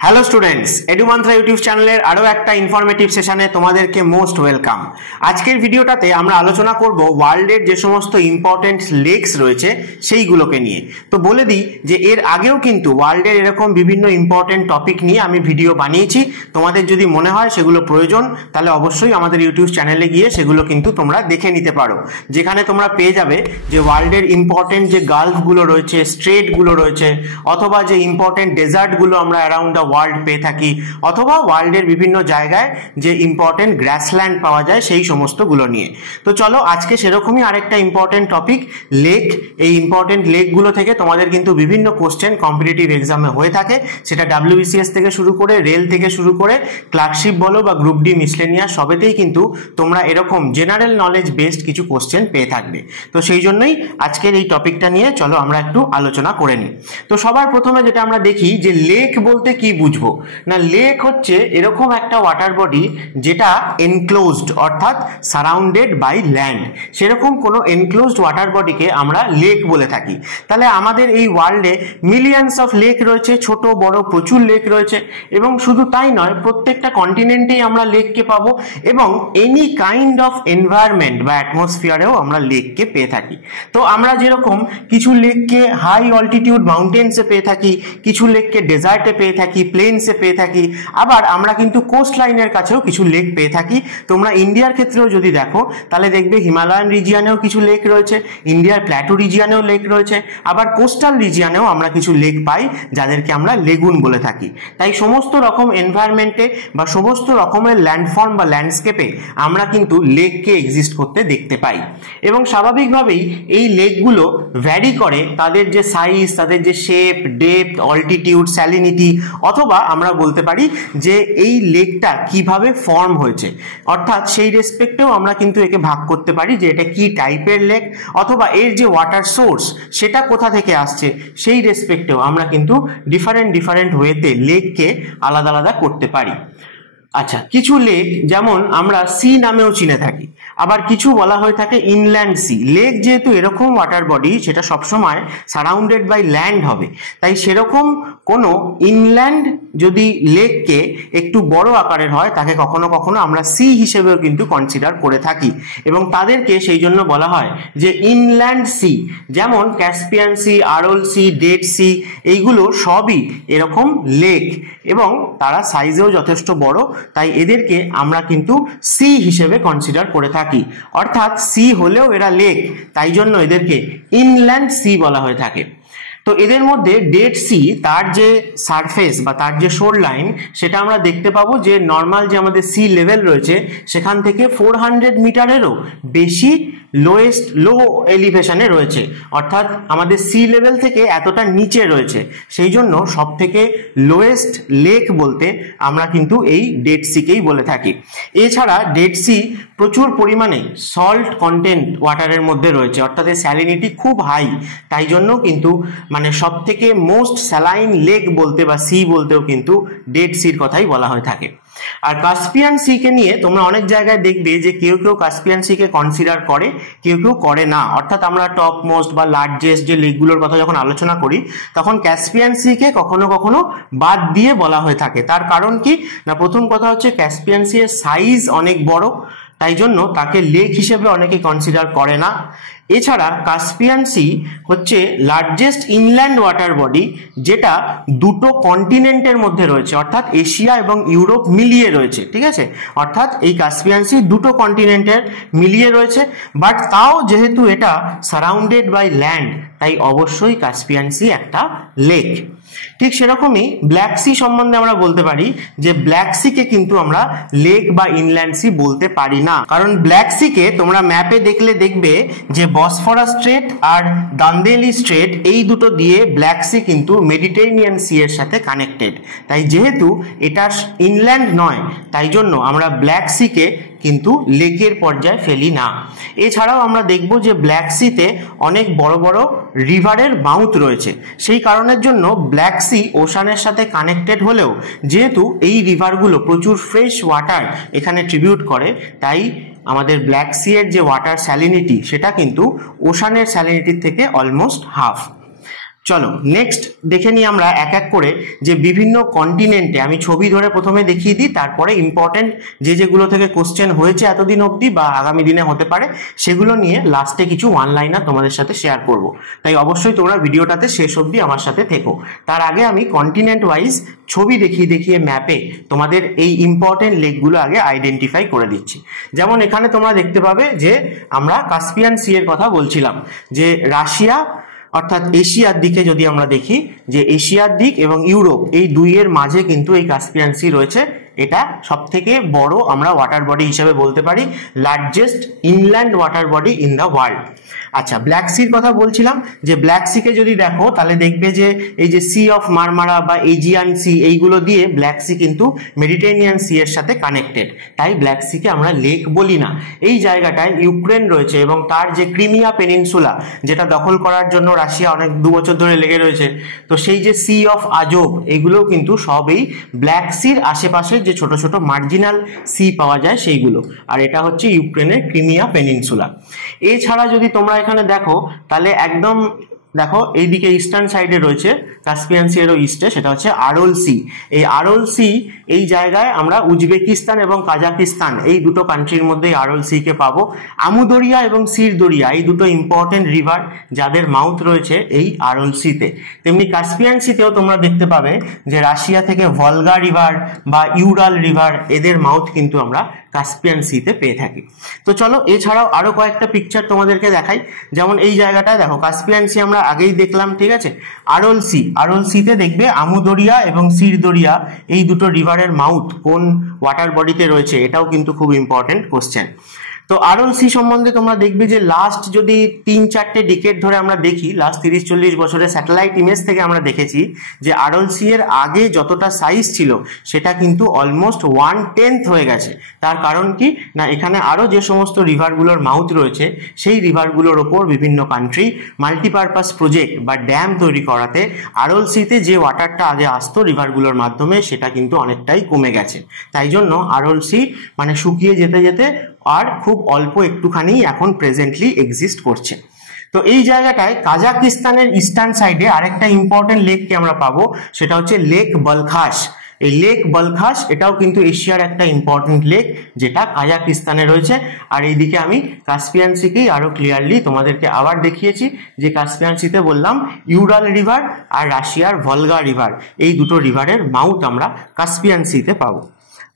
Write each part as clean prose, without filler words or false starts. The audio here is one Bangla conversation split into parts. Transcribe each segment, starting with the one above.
হ্যালো স্টুডেন্টস, এডুমান্ত্রা ইউটিউব চ্যানেলের আরও একটা ইনফরমেটিভ সেশনে তোমাদেরকে মোস্ট ওয়েলকাম। আজকের ভিডিওটাতে আমরা আলোচনা করব ওয়ার্ল্ডের যে সমস্ত ইম্পর্টেন্ট লেকস রয়েছে সেইগুলোকে নিয়ে। তো বলে দিই যে এর আগেও কিন্তু ওয়ার্ল্ডের এরকম বিভিন্ন ইম্পর্টেন্ট টপিক নিয়ে আমি ভিডিও বানিয়েছি। তোমাদের যদি মনে হয় সেগুলো প্রয়োজন তাহলে অবশ্যই আমাদের ইউটিউব চ্যানেলে গিয়ে সেগুলো কিন্তু তোমরা দেখে নিতে পারো, যেখানে তোমরা পেয়ে যাবে যে ওয়ার্ল্ডের ইম্পর্টেন্ট যে গালফগুলো রয়েছে, স্ট্রেটগুলো রয়েছে, অথবা যে ইম্পর্টেন্ট ডেজার্টগুলো আমরা অ্যারাউন্ড দ্য ওয়ার্ল্ড পেয়ে থাকি, অথবা ওয়ার্ল্ডের বিভিন্ন জায়গায় যে ইম্পর্টেন্ট গ্রাসল্যান্ড পাওয়া যায় সেই সমস্তগুলো নিয়ে। তো চলো আজকে সেরকমই আরেকটা ইম্পর্টেন্ট টপিক লেক। এই ইম্পর্টেন্ট লেকগুলো থেকে তোমাদের কিন্তু বিভিন্ন কোশ্চেন কম্পিটিটিভ এক্সামে হয়ে থাকে, সেটা WBCS থেকে শুরু করে, রেল থেকে শুরু করে, ক্লার্কশিপ বলো বা গ্রুপ ডি মিসলেনিয়াস, সবেতেই কিন্তু তোমরা এরকম জেনারেল নলেজ বেসড কিছু কোশ্চেন পেয়ে থাকবে। তো সেই জন্যই আজকের এই টপিকটা নিয়ে চলো আমরা একটু আলোচনা করে নিই। তো সবার প্রথমে যেটা আমরা দেখি যে লেক বলতে কি বুঝবো না, লেক হচ্ছে এরকম একটা ওয়াটার বডি যেটা এনক্লোজড অর্থাৎ সারাউন্ডেড বাই ল্যান্ড। সেরকম কোনো এনক্লোজড ওয়াটার বডিকে আমরা লেক বলে থাকি। তাহলে আমাদের এই ওয়ার্ল্ডে মিলিয়নস অফ লেক রয়েছে, ছোট বড় প্রচুর লেক রয়েছে, এবং শুধু তাই নয়, প্রত্যেকটা কন্টিনেন্টেই আমরা লেককে পাবো, এবং এনি কাইন্ড অফ এনভায়রনমেন্ট বা অ্যাটমসফিয়ারেও আমরা লেককে পেয়ে থাকি। তো আমরা যেরকম কিছু লেককে হাই অল্টিটিউড মাউন্টেন্সে পেয়ে থাকি, কিছু লেককে ডেজার্টে পেয়ে থাকি, প্লেনসে পেয়ে থাকি, আবার আমরা কিন্তু কোস্ট লাইনের কাছেও কিছু লেক পেয়ে থাকি। তোমরা ইন্ডিয়ার ক্ষেত্রেও যদি দেখো তাহলে দেখবে হিমালয়ান রিজিয়নেও কিছু লেক রয়েছে, ইন্ডিয়ার প্ল্যাটো রিজিয়নেও লেক রয়েছে, আবার কোস্টাল রিজিয়নেও আমরা কিছু লেক পাই যাদেরকে আমরা লেগুন বলে থাকি। তাই সমস্ত রকম এনভায়রনমেন্টে বা সমস্ত রকমের ল্যান্ডফর্ম বা ল্যান্ডস্কেপে আমরা কিন্তু লেককে এক্সিস্ট করতে দেখতে পাই। এবং স্বাভাবিকভাবেই এই লেকগুলো ভ্যারি করে তাদের যে সাইজ, তাদের যে শেপ, ডেপথ, অল্টিটিউড, স্যালিনিটি, অথবা আমরা বলতে পারি যে এই লেকটা কিভাবে ফর্ম হয়েছে, অর্থাৎ সেই রেসপেক্টেও আমরা কিন্তু একে ভাগ করতে পারি যে এটা কি টাইপের লেক, অথবা এর যে ওয়াটার সোর্স সেটা কোথা থেকে আসছে সেই রেসপেক্টেও আমরা কিন্তু ডিফারেন্ট ওয়েতে লেককে আলাদা আলাদা করতে পারি। আচ্ছা, কিছু লেক যেমন আমরা সি নামেও চিনে থাকি, আবার কিছু বলা হয়ে থাকে ইনল্যান্ড সি। লেক যেহেতু এরকম ওয়াটার বডি সেটা সবসময় সারাউন্ডেড বাই ল্যান্ড হবে, তাই সেরকম কোনো ইনল্যান্ড যদি লেককে একটু বড় আকারের হয় তাকে কখনো কখনো আমরা সি হিসেবেও কিন্তু কনসিডার করে থাকি, এবং তাদেরকে সেই জন্য বলা হয় যে ইনল্যান্ড সি। যেমন Caspian Sea, Aral Sea, Dead Sea, এইগুলো সবই এরকম লেক, এবং তারা সাইজেও যথেষ্ট বড়, তাই এদেরকে আমরা কিন্তু সি হিসেবে কনসিডার করে থাকি। অর্থাৎ সি হলেও এরা লেক, তাই জন্য এদেরকে ইনল্যান্ড সি বলা হয়ে থাকে। তো এদের মধ্যে ডেড সি, তার যে সারফেস বা তার যে শোর লাইন সেটা আমরা দেখতে পাবো যে নর্মাল যে আমাদের সি লেভেল রয়েছে সেখান থেকে 400 মিটারেরও বেশি লো এলিভেশনে রয়েছে, অর্থাৎ আমাদের সি লেভেল থেকে এতটা নিচে রয়েছে। সেই জন্য সব থেকে লোয়েস্ট লেক বলতে আমরা কিন্তু এই ডেড সিকেই বলে থাকি। এছাড়া ডেড সি প্রচুর পরিমাণে সল্ট কন্টেন্ট ওয়াটারের মধ্যে রয়েছে, অর্থাৎ এর স্যালিনিটি খুব হাই, তাই জন্য কিন্তু মানে সব থেকে মোস্ট স্যালাইন লেক বলতে বা সি বলতেও কিন্তু ডেড সির কথাই বলা হয়ে থাকে। আর কাস্পিয়ান সিকে নিয়ে তোমরা অনেক জায়গায় দেখবে যে কেউ কাস্পিয়ান সিকে কনসিডার করে, কেউ করে না। অর্থাৎ আমরা টপ মোস্ট বা লার্জেস্ট যে লেকগুলোর কথা যখন আলোচনা করি তখন ক্যাসপিয়ান সিকে কখনো কখনো বাদ দিয়ে বলা হয়ে থাকে। তার কারণ কি না, প্রথম কথা হচ্ছে ক্যাসপিয়ান সি এর সাইজ অনেক বড়, তাই জন্য তাকে লেক হিসেবে অনেকে কনসিডার করে না। এছাড়া কাস্পিয়ান সি হচ্ছে লার্জেস্ট ইনল্যান্ড ওয়াটার বডি যেটা দুটো কন্টিনেন্টের মধ্যে রয়েছে, অর্থাৎ এশিয়া এবং ইউরোপ মিলিয়ে রয়েছে, ঠিক আছে। অর্থাৎ এই কাস্পিয়ান সি দুটো কন্টিনেন্টের মিলিয়ে রয়েছে, বাট তাও যেহেতু এটা সারাউন্ডেড বাই ল্যান্ড তাই অবশ্যই কাস্পিয়ান সি একটা লেক। ঠিক সেরকমই ব্ল্যাক সি সম্বন্ধে আমরা বলতে পারি যে ব্ল্যাক সিকে কিন্তু আমরা লেক বা ইনল্যান্ড সি বলতে পারি না, কারণ ব্ল্যাক সিকে তোমরা ম্যাপে দেখলে দেখবে যে বসফরাস স্ট্রেট আর দান্দেলি স্ট্রেট এই দুটো দিয়ে ব্ল্যাক সি কিন্তু মেডিটেরিয়ান সি এর সাথে কানেক্টেড। তাই যেহেতু এটা ইনল্যান্ড নয় তাই জন্য আমরা ব্ল্যাক সিকে কিন্তু লেকের পর্যায়ে ফেলি না। এছাড়াও আমরা দেখব যে ব্ল্যাক সিতে অনেক বড় বড় রিভারের মাউথ রয়েছে, সেই কারণের জন্য ব্ল্যাক সি ওশানের সাথে কানেক্টেড হলেও যেহেতু এই রিভারগুলো প্রচুর ফ্রেশ ওয়াটার এখানে ট্রিবিউট করে, তাই আমাদের ব্ল্যাক সি এর যে ওয়াটার স্যালিনিটি সেটা কিন্তু ওশানের স্যালিনিটির থেকে অলমোস্ট হাফ। চলো নেক্সট দেখে নিই আমরা এক এক করে যে বিভিন্ন কন্টিনেন্টে, আমি ছবি ধরে প্রথমে দেখিয়ে দিই, তারপরে ইম্পর্টেন্ট যেগুলো থেকে কোশ্চেন হয়েছে এতদিন অবধি বা আগামী দিনে হতে পারে সেগুলো নিয়ে লাস্টে কিছু ওয়ান লাইনার তোমাদের সাথে শেয়ার করব। তাই অবশ্যই তোমরা ভিডিওটাতে শেষ অবধি আমার সাথে থেকো। তার আগে আমি কন্টিনেন্ট ওয়াইজ ছবি দেখিয়ে দেখিয়ে ম্যাপে তোমাদের এই ইম্পর্টেন্ট লেকগুলো আগে আইডেন্টিফাই করে দিচ্ছি। যেমন এখানে তোমরা দেখতে পাবে যে আমরা কাস্পিয়ান সি এর কথা বলছিলাম, যে রাশিয়া অর্থাৎ এশিয়ার দিকে যদি আমরা দেখি, যে এশিয়ার দিক এবং ইউরোপ এই দুইয়ের মাঝে কিন্তু এই কাস্পিয়ান সি রয়েছে। এটা সব থেকে বড় আমরা ওয়াটার বডি হিসেবে বলতে পারি, largest inland water body in the world. আচ্ছা, ব্ল্যাক সির কথা বলছিলাম, যে ব্ল্যাক সিকে যদি দেখো তাহলে দেখবে যে এই যে সি অফ মারমারা বা এজিয়ান সি, এইগুলো দিয়ে ব্ল্যাক সি কিন্তু মেডিটেরিয়ান সি এর সাথে কানেক্টেড, তাই ব্ল্যাক সিকে আমরা লেক বলি না। এই জায়গাটায় ইউক্রেন রয়েছে এবং তার যে ক্রিমিয়া পেনিনসুলা, যেটা দখল করার জন্য রাশিয়া অনেক 2 বছর ধরে লেগে রয়েছে, তো সেই যে সি অফ আজব, এগুলো কিন্তু সব এই ব্ল্যাক সির আশেপাশে যে ছোট ছোট মার্জিনাল সি পাওয়া যায় সেইগুলো, আর এটা হচ্ছে ইউক্রেনের ক্রিমিয়া পেনিনসুলা। এছাড়া যদি তোমরা এখানে দেখো তাহলে একদম দেখো এইদিকে ইস্টার্ন সাইডে রয়েছে কাস্পিয়ান সি এরও ইস্টে, সেটা হচ্ছে আরল সি। এই আরল সি এই জায়গায় আমরা উজবেকিস্তান এবং কাজাকিস্তান এই দুটো কান্ট্রির মধ্যে আরল সি কে পাবো। আমু দরিয়া এবং সির দরিয়া এই দুটো ইম্পর্টেন্ট রিভার যাদের মাউথ রয়েছে এই আরল সিতে। তেমনি কাস্পিয়ান সিতেও তোমরা দেখতে পাবে যে রাশিয়া থেকে ভলগা রিভার বা ইউরাল রিভার, এদের মাউথ কিন্তু আমরা কাস্পিয়ান সিতে পেয়ে থাকি। তো চলো এছাড়াও আরো কয়েকটা পিকচার তোমাদেরকে দেখাই। যেমন এই জায়গাটায় দেখো কাস্পিয়ান সি আমরা আগেই দেখলাম, ঠিক আছে। আরল সি, আরল সিতে দেখবে আমু দরিয়া এবং সির দরিয়া এই দুটো রিভারের মাউথ কোন ওয়াটার বডিতে রয়েছে, এটাও কিন্তু খুব ইম্পর্টেন্ট কোশ্চেন। তো আরল সি সম্বন্ধে তোমরা দেখবে যে লাস্ট যদি 3-4টে ডিকেড ধরে আমরা দেখি, লাস্ট 30-40 বছরের স্যাটেলাইট ইমেজ থেকে আমরা দেখেছি যে আরল সি এর আগে যতটা সাইজ ছিল সেটা কিন্তু অলমোস্ট 1/10 হয়ে গেছে। তার কারণ কি না, এখানে আরো যে সমস্ত রিভারগুলোর মাউথ রয়েছে সেই রিভারগুলোর ওপর বিভিন্ন কান্ট্রি মাল্টিপারপাস প্রজেক্ট বা ড্যাম তৈরি করাতে আরল সিতে যে ওয়াটারটা আগে আসতো রিভারগুলোর মাধ্যমে সেটা কিন্তু অনেকটাই কমে গেছে। তাই জন্য আরল সি মানে শুকিয়ে যেতে যেতে আর খুব অল্প একটুখানি এখন প্রেজেন্টলি এক্সিস্ট করছে। তো এই জায়গাটায় কাজাকিস্তানের ইস্টার্ন সাইডে আরেকটা ইম্পর্টেন্ট লেককে আমরা পাবো, সেটা হচ্ছে লেক বলখাস। এই লেক বলখাস এটাও কিন্তু এশিয়ার একটা ইম্পর্টেন্ট লেক যেটা কাজাকিস্তানে রয়েছে। আর এইদিকে আমি কাস্পিয়ান সিকেই আরো ক্লিয়ারলি তোমাদেরকে আবার দেখিয়েছি, যে কাস্পিয়ান সিতে বললাম ইউরাল রিভার আর রাশিয়ার ভলগা রিভার, এই দুটো রিভারের মাউথ আমরা কাস্পিয়ান সিতে পাবো।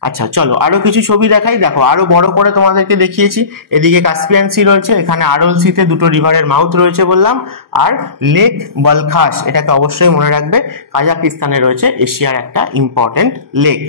আচ্ছা চলো আরো কিছু ছবি দেখাই। দেখো আরো বড় করে তোমাদেরকে দেখিয়েছি, এদিকে কাস্পিয়ান সি রয়েছে, এখানে আরল সিতে দুটো রিভারের মাউথ রয়েছে বললাম, আর লেক বলখাস এটাকে অবশ্যই মনে রাখবে, কাজাকিস্তানে রয়েছে, এশিয়ার একটা ইম্পর্টেন্ট লেক।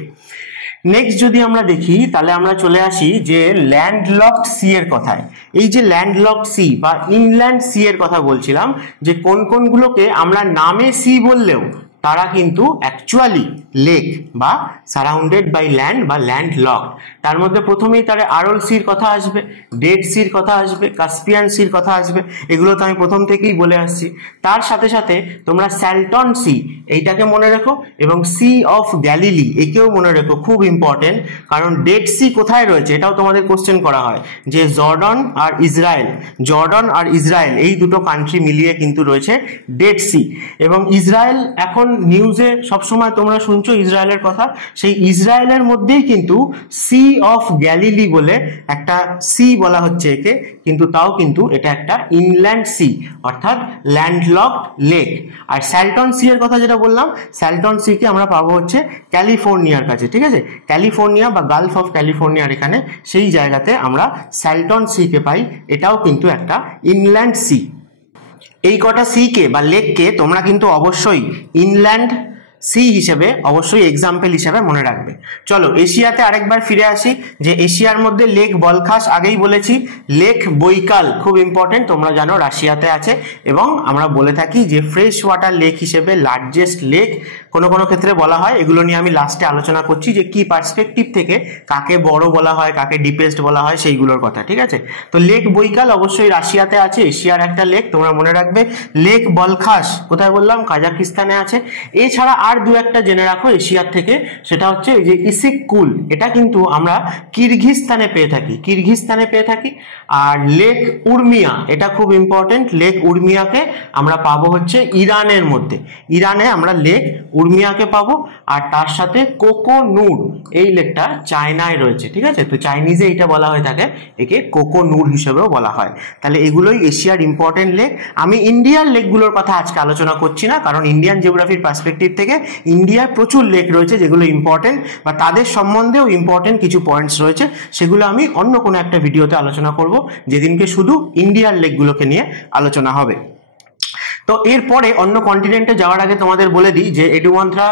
নেক্সট যদি আমরা দেখি তাহলে আমরা চলে আসি যে ল্যান্ডলকড সি এর কথায়। এই যে ল্যান্ডলকড সি বা ইনল্যান্ড সি এর কথা বলছিলাম, যে কোন কোনগুলোকে আমরা নামে সি বললেও তারা কিন্তু অ্যাকচুয়ালি লেক বা সারাউন্ডেড বাই ল্যান্ড বা ল্যান্ড লকড। তার মধ্যে প্রথমেই তার আরল সির কথা আসবে, ডেড সির কথা আসবে, কাস্পিয়ান সির কথা আসবে, এগুলো তো আমি প্রথম থেকেই বলে আসছি। তার সাথে সাথে তোমরা স্যালটন সি এইটাকে মনে রেখো এবং সি অফ গ্যালিলি একেও মনে রেখো, খুব ইম্পর্টেন্ট। কারণ ডেড সি কোথায় রয়েছে এটাও তোমাদের কোশ্চেন করা হয়, যে জর্ডন আর ইসরায়েল, জর্ডন আর ইসরায়েল এই দুটো কান্ট্রি মিলিয়ে কিন্তু রয়েছে ডেড সি। এবং ইসরায়েল এখন নিউজে সবসময় তোমরা শুনছো ইসরায়েলের কথা, সেই ইসরায়েলের মধ্যেই কিন্তু সি অফ গ্যালিলি বলে একটা সি বলা হচ্ছে একে, কিন্তু তাও কিন্তু এটা একটা ইনল্যান্ড সি অর্থাৎ ল্যান্ডলকড লেক। আর স্যালটন সি এর কথা যেটা বললাম, স্যালটন সি কে আমরা পাবো হচ্ছে ক্যালিফোর্নিয়ার কাছে, ঠিক আছে, ক্যালিফোর্নিয়া বা গালফ অফ ক্যালিফোর্নিয়ার এখানে, সেই জায়গাতে আমরা স্যালটন সি কে পাই, এটাও কিন্তু একটা ইনল্যান্ড সি। এই কটা সি কে বা লেককে তোমরা কিন্তু অবশ্যই ইনল্যান্ড সি হিসেবে অবশ্যই এক্সাম্পল হিসেবে মনে রাখবে। চলো এশিয়াতে আরেকবার ফিরে আসি, যে এশিয়ার মধ্যে লেক বলখাস আগেই বলেছি, লেক বৈকাল খুব ইম্পর্টেন্ট, তোমরা জানো রাশিয়াতে আছে, এবং আমরা বলে থাকি যে ফ্রেশ ওয়াটার লেক হিসেবে লার্জেস্ট লেক কোনো কোনো ক্ষেত্রে বলা হয়। এগুলো নিয়ে আমি লাস্টে আলোচনা করছি যে কি পার্সপেক্টিভ থেকে কাকে বড় বলা হয়, কাকে ডিপেস্ট বলা হয়, সেইগুলোর কথা, ঠিক আছে। তো লেক বৈকাল অবশ্যই রাশিয়াতে আছে, এশিয়ার একটা লেক, তোমরা মনে রাখবে। লেক বলখাস কোথায় বললাম, কাজাকিস্তানে আছে। এছাড়া আর দু একটা জেনে রাখো এশিয়ার থেকে, সেটা হচ্ছে এই যে ইসিক কুল, এটা কিন্তু আমরা কিরগিজস্তানে পেয়ে থাকি। আর লেক উর্মিয়া, এটা খুব ইম্পর্টেন্ট, লেক উর্মিয়াকে আমরা পাবো হচ্ছে ইরানের মধ্যে, ইরানে আমরা লেক উর্মিয়াকে পাবো। আর তার সাথে কোকোনুর, এই লেকটা চায়নায় রয়েছে, ঠিক আছে, তো চাইনিজে এটা বলা হয়ে থাকে, একে কোকোনুর হিসেবেও বলা হয়। তাহলে এগুলোই এশিয়ার ইম্পর্টেন্ট লেক। আমি ইন্ডিয়ার লেকগুলোর কথা আজকে আলোচনা করছি না, কারণ ইন্ডিয়ান জিওগ্রাফির পার্সপেক্টিভ থেকে ইন্ডিয়ার প্রচুর লেক রয়েছে যেগুলো ইম্পর্টেন্ট, বা তাদের সম্বন্ধেও ইম্পর্টেন্ট কিছু পয়েন্টস রয়েছে, সেগুলো আমি অন্য কোনো একটা ভিডিওতে আলোচনা করব, যেদিনকে শুধু ইন্ডিয়ার লেকগুলোকে নিয়ে আলোচনা হবে। তো এরপরে অন্য কন্টিনেন্টে যাওয়ার আগে তোমাদের বলে দিই যে এডুমন্ত্রা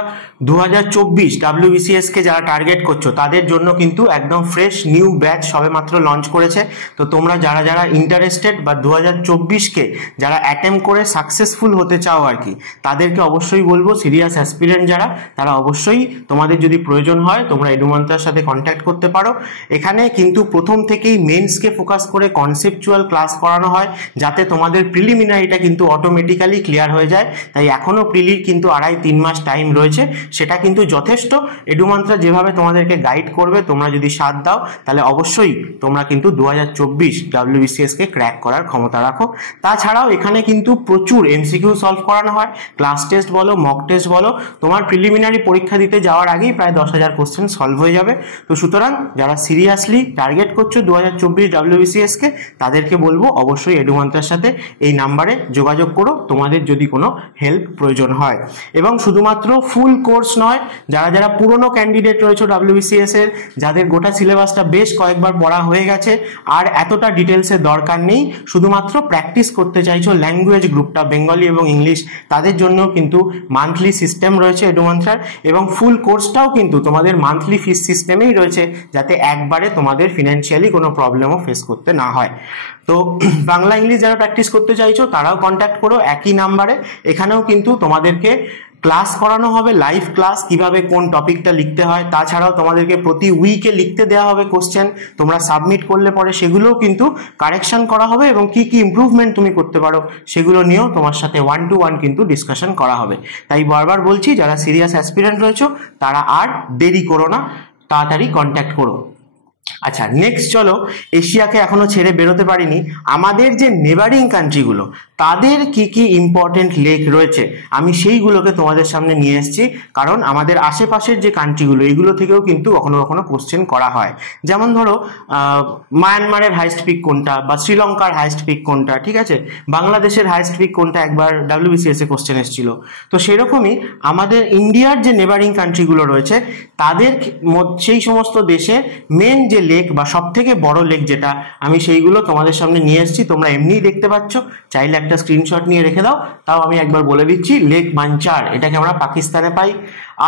2024 WBCS কে যারা টার্গেট করছো তাদের জন্য কিন্তু একদম ফ্রেশ নিউ ব্যাচ সবে মাত্র লঞ্চ করেছে। তো তোমরা যারা যারা ইন্টারেস্টেড বা 2024 কে যারা অ্যাটেম্প করে সাকসেসফুল হতে চাও আর কি, তাদেরকে অবশ্যই বলবো, সিরিয়াস অ্যাসপিরেন্ট যারা, তারা অবশ্যই তোমাদের যদি প্রয়োজন হয় তোমরা এডুমন্ত্রার সাথে কন্ট্যাক্ট করতে পারো। এখানে কিন্তু প্রথম থেকেই মেন্সকে ফোকাস করে কনসেপচুয়াল ক্লাস করানো হয়, যাতে তোমাদের প্রিলিমিনারিটা কিন্তু অটোমেটিক্যালি ক্লিয়ার হয়ে যায়। তাই এখনো প্রিলির কিন্তু 2.5-3 মাস টাইম রয়েছে, সেটা কিন্তু যথেষ্ট। এডুমন্ত্রা যেভাবে তোমাদেরকে গাইড করবে, তোমরা যদি সাথ দাও তাহলে অবশ্যই তোমরা কিন্তু 2024 WBCS কে ক্র্যাক করার ক্ষমতা রাখো। তাছাড়াও এখানে কিন্তু প্রচুর এমসিকিউ সলভ করানো হয়, ক্লাস টেস্ট বলো, মক টেস্ট বলো, তোমার প্রিলিমিনারি পরীক্ষা দিতে যাওয়ার আগেই প্রায় 10,000 কোশ্চেন সলভ হয়ে যাবে। তো সুতরাং যারা সিরিয়াসলি টার্গেট করছো 2024 WBCS কে, তাদেরকে বলবো অবশ্যই এডুমন্ত্রার সাথে এই নাম্বারে যোগাযোগ করো তোমাদের যদি কোনো হেল্প প্রয়োজন হয়। এবং শুধুমাত্র ফুল কোর্স নয়, যারা যারা পুরনো ক্যান্ডিডেট রয়েছে WBCS এর, যাদের গোটা সিলেবাসটা বেশ কয়েকবার পড়া হয়ে গেছে আর এতটা ডিটেলসের দরকার নেই, শুধুমাত্র প্র্যাকটিস করতে চাইছো ল্যাঙ্গুয়েজ গ্রুপটা বেঙ্গলি এবং ইংলিশ, তাদের জন্য কিন্তু মান্থলি সিস্টেম রয়েছে এডুমন্ত্রার, এবং ফুল কোর্সটাও কিন্তু তোমাদের মান্থলি ফিস সিস্টেমেই রয়েছে, যাতে একবারে তোমাদের ফিনান্সিয়ালি কোনো প্রবলেমও ফেস করতে না হয়। তো বাংলা ইংলিশ যারা প্র্যাকটিস করতে চাইছো তারাও কন্ট্যাক্ট করো একই নাম্বারে। এখানেও কিন্তু তোমাদেরকে ক্লাস করানো হবে, লাইভ ক্লাস, কিভাবে কোন টপিকটা লিখতে হয়। তাছাড়াও তোমাদেরকে প্রতি উইকে লিখতে দেওয়া হবে কোশ্চেন, তোমরা সাবমিট করলে পরে সেগুলোও কিন্তু কারেকশন করা হবে, এবং কি কি ইমপ্রুভমেন্ট তুমি করতে পারো সেগুলো নিয়েও তোমার সাথে 1-to-1 কিন্তু ডিসকাশন করা হবে। তাই বারবার বলছি, যারা সিরিয়াস অ্যাসপিরেন্ট রয়েছো তারা আর দেরি করো না, তাড়াতাড়ি কন্ট্যাক্ট করো। আচ্ছা, নেক্সট চলো, এশিয়াকে এখনো ছেড়ে বেরোতে পারিনি, আমাদের যে নেবারিং কান্ট্রিগুলো তাদের কি কি ইম্পর্টেন্ট লেক রয়েছে আমি সেইগুলোকে তোমাদের সামনে নিয়ে এসেছি। কারণ আমাদের আশেপাশের যে কান্ট্রিগুলো, এগুলো থেকেও কিন্তু কখনো কখনো কোশ্চেন করা হয়। যেমন ধরো মায়ানমারের হাইস্ট পিক কোনটা, বা শ্রীলঙ্কার হাইস্ট পিক কোনটা, ঠিক আছে, বাংলাদেশের হাইস্ট পিক কোনটা, একবার WBCS এ কোশ্চেন এসেছিল। তো সেরকমই আমাদের ইন্ডিয়ার যে নেবারিং কান্ট্রিগুলো রয়েছে তাদের সেই সমস্ত দেশে মেন যে লেক বা সব থেকে বড় লেক যেটা, আমি সেইগুলো তোমাদের সামনে নিয়ে এসেছি। তোমরা এমনিই দেখতে পাচ্ছ, চাইলে একটা স্ক্রিনশট নিয়ে রেখে দাও। তাও আমি একবার বলে দিচ্ছি, লেক মানচার, এটাকে আমরা পাকিস্তানে পাই।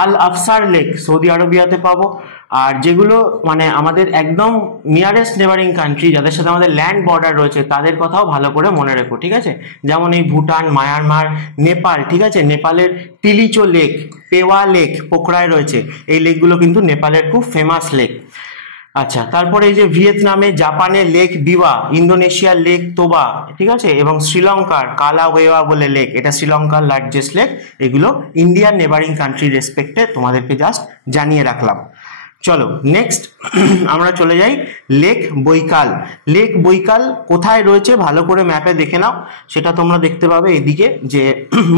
আল আফসার লেক সৌদি আরবিয়াতে পাবো। আর যেগুলো মানে আমাদের একদম নিয়ারেস্ট নেবারিং কান্ট্রি, যাদের সাথে আমাদের ল্যান্ড বর্ডার রয়েছে, তাদের কথাও ভালো করে মনে রেখো, ঠিক আছে। যেমন এই ভুটান, মায়ানমার, নেপাল, ঠিক আছে, নেপালের তিলিচো লেক, পেওয়া লেক পোখরায় রয়েছে, এই লেকগুলো কিন্তু নেপালের খুব ফেমাস লেক। আচ্ছা, তারপরে এই যে ভিয়েতনামে, জাপানের লেক বিওয়া, ইন্দোনেশিয়ার লেক তোবা, ঠিক আছে, এবং শ্রীলঙ্কার কালাওয়েওয়া বলে লেক, এটা শ্রীলঙ্কার লার্জেস্ট লেক। এগুলো ইন্ডিয়ান নেবারিং কান্ট্রি রেসপেক্টে তোমাদেরকে জাস্ট জানিয়ে রাখলাম। চলো নেক্সট আমরা চলে যাই লেক বৈকাল। লেক বৈকাল কোথায় রয়েছে ভালো করে ম্যাপে দেখে নাও, সেটা তোমরা দেখতে পাবে এদিকে, যে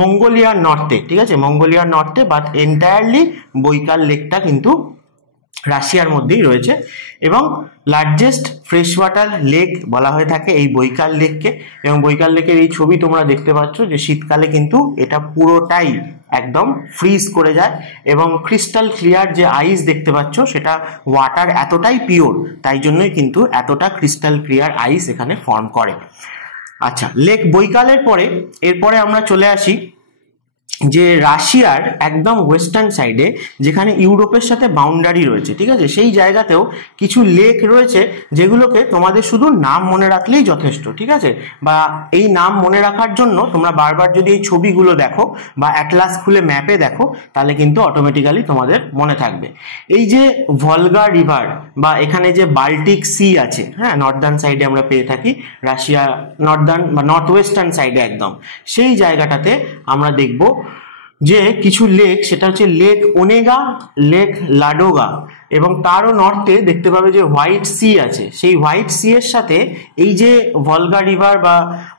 মঙ্গোলিয়ার নর্থে, ঠিক আছে, মঙ্গোলিয়ার নর্থে, বাট এন্টায়ারলি বৈকাল লেকটা কিন্তু রাশিয়ার মধ্যেই রয়েছে। এবং লার্জেস্ট ফ্রেশ ওয়াটার লেক বলা হয়ে থাকে এই বৈকাল লেককে। এবং বৈকাল লেকের এই ছবি তোমরা দেখতে পাচ্ছ, যে শীতকালে কিন্তু এটা পুরোটাই একদম ফ্রিজ করে যায়, এবং ক্রিস্টাল ক্লিয়ার যে আইস দেখতে পাচ্ছ, সেটা ওয়াটার এতটাই পিওর, তাই জন্যই কিন্তু এতটা ক্রিস্টাল ক্লিয়ার আইস এখানে ফর্ম করে। আচ্ছা, লেক বৈকালের পরে এরপরে আমরা চলে আসি যে রাশিয়ার একদম ওয়েস্টার্ন সাইডে, যেখানে ইউরোপের সাথে বাউন্ডারি রয়েছে, ঠিক আছে, সেই জায়গাতেও কিছু লেক রয়েছে যেগুলোকে তোমাদের শুধু নাম মনে রাখলেই যথেষ্ট, ঠিক আছে। বা এই নাম মনে রাখার জন্য তোমরা বারবার যদি এই ছবিগুলো দেখো বা অ্যাটলাস খুলে ম্যাপে দেখো, তাহলে কিন্তু অটোমেটিক্যালি তোমাদের মনে থাকবে। এই যে ভলগা রিভার, বা এখানে যে বাল্টিক সি আছে, হ্যাঁ, নর্দার্ন সাইডে আমরা পেয়ে থাকি, রাশিয়া নর্দার্ন বা নর্থ ওয়েস্টার্ন সাইডে একদম, সেই জায়গাটাতে আমরা দেখব যে কিছু লেক, সেটা হচ্ছে লেক ওনেগা, লেক লাডোগা, এবং তারও নর্থে দেখতে পাবে যে হোয়াইট সি আছে। সেই হোয়াইট সি এর সাথে এই যে ভলগা রিভার বা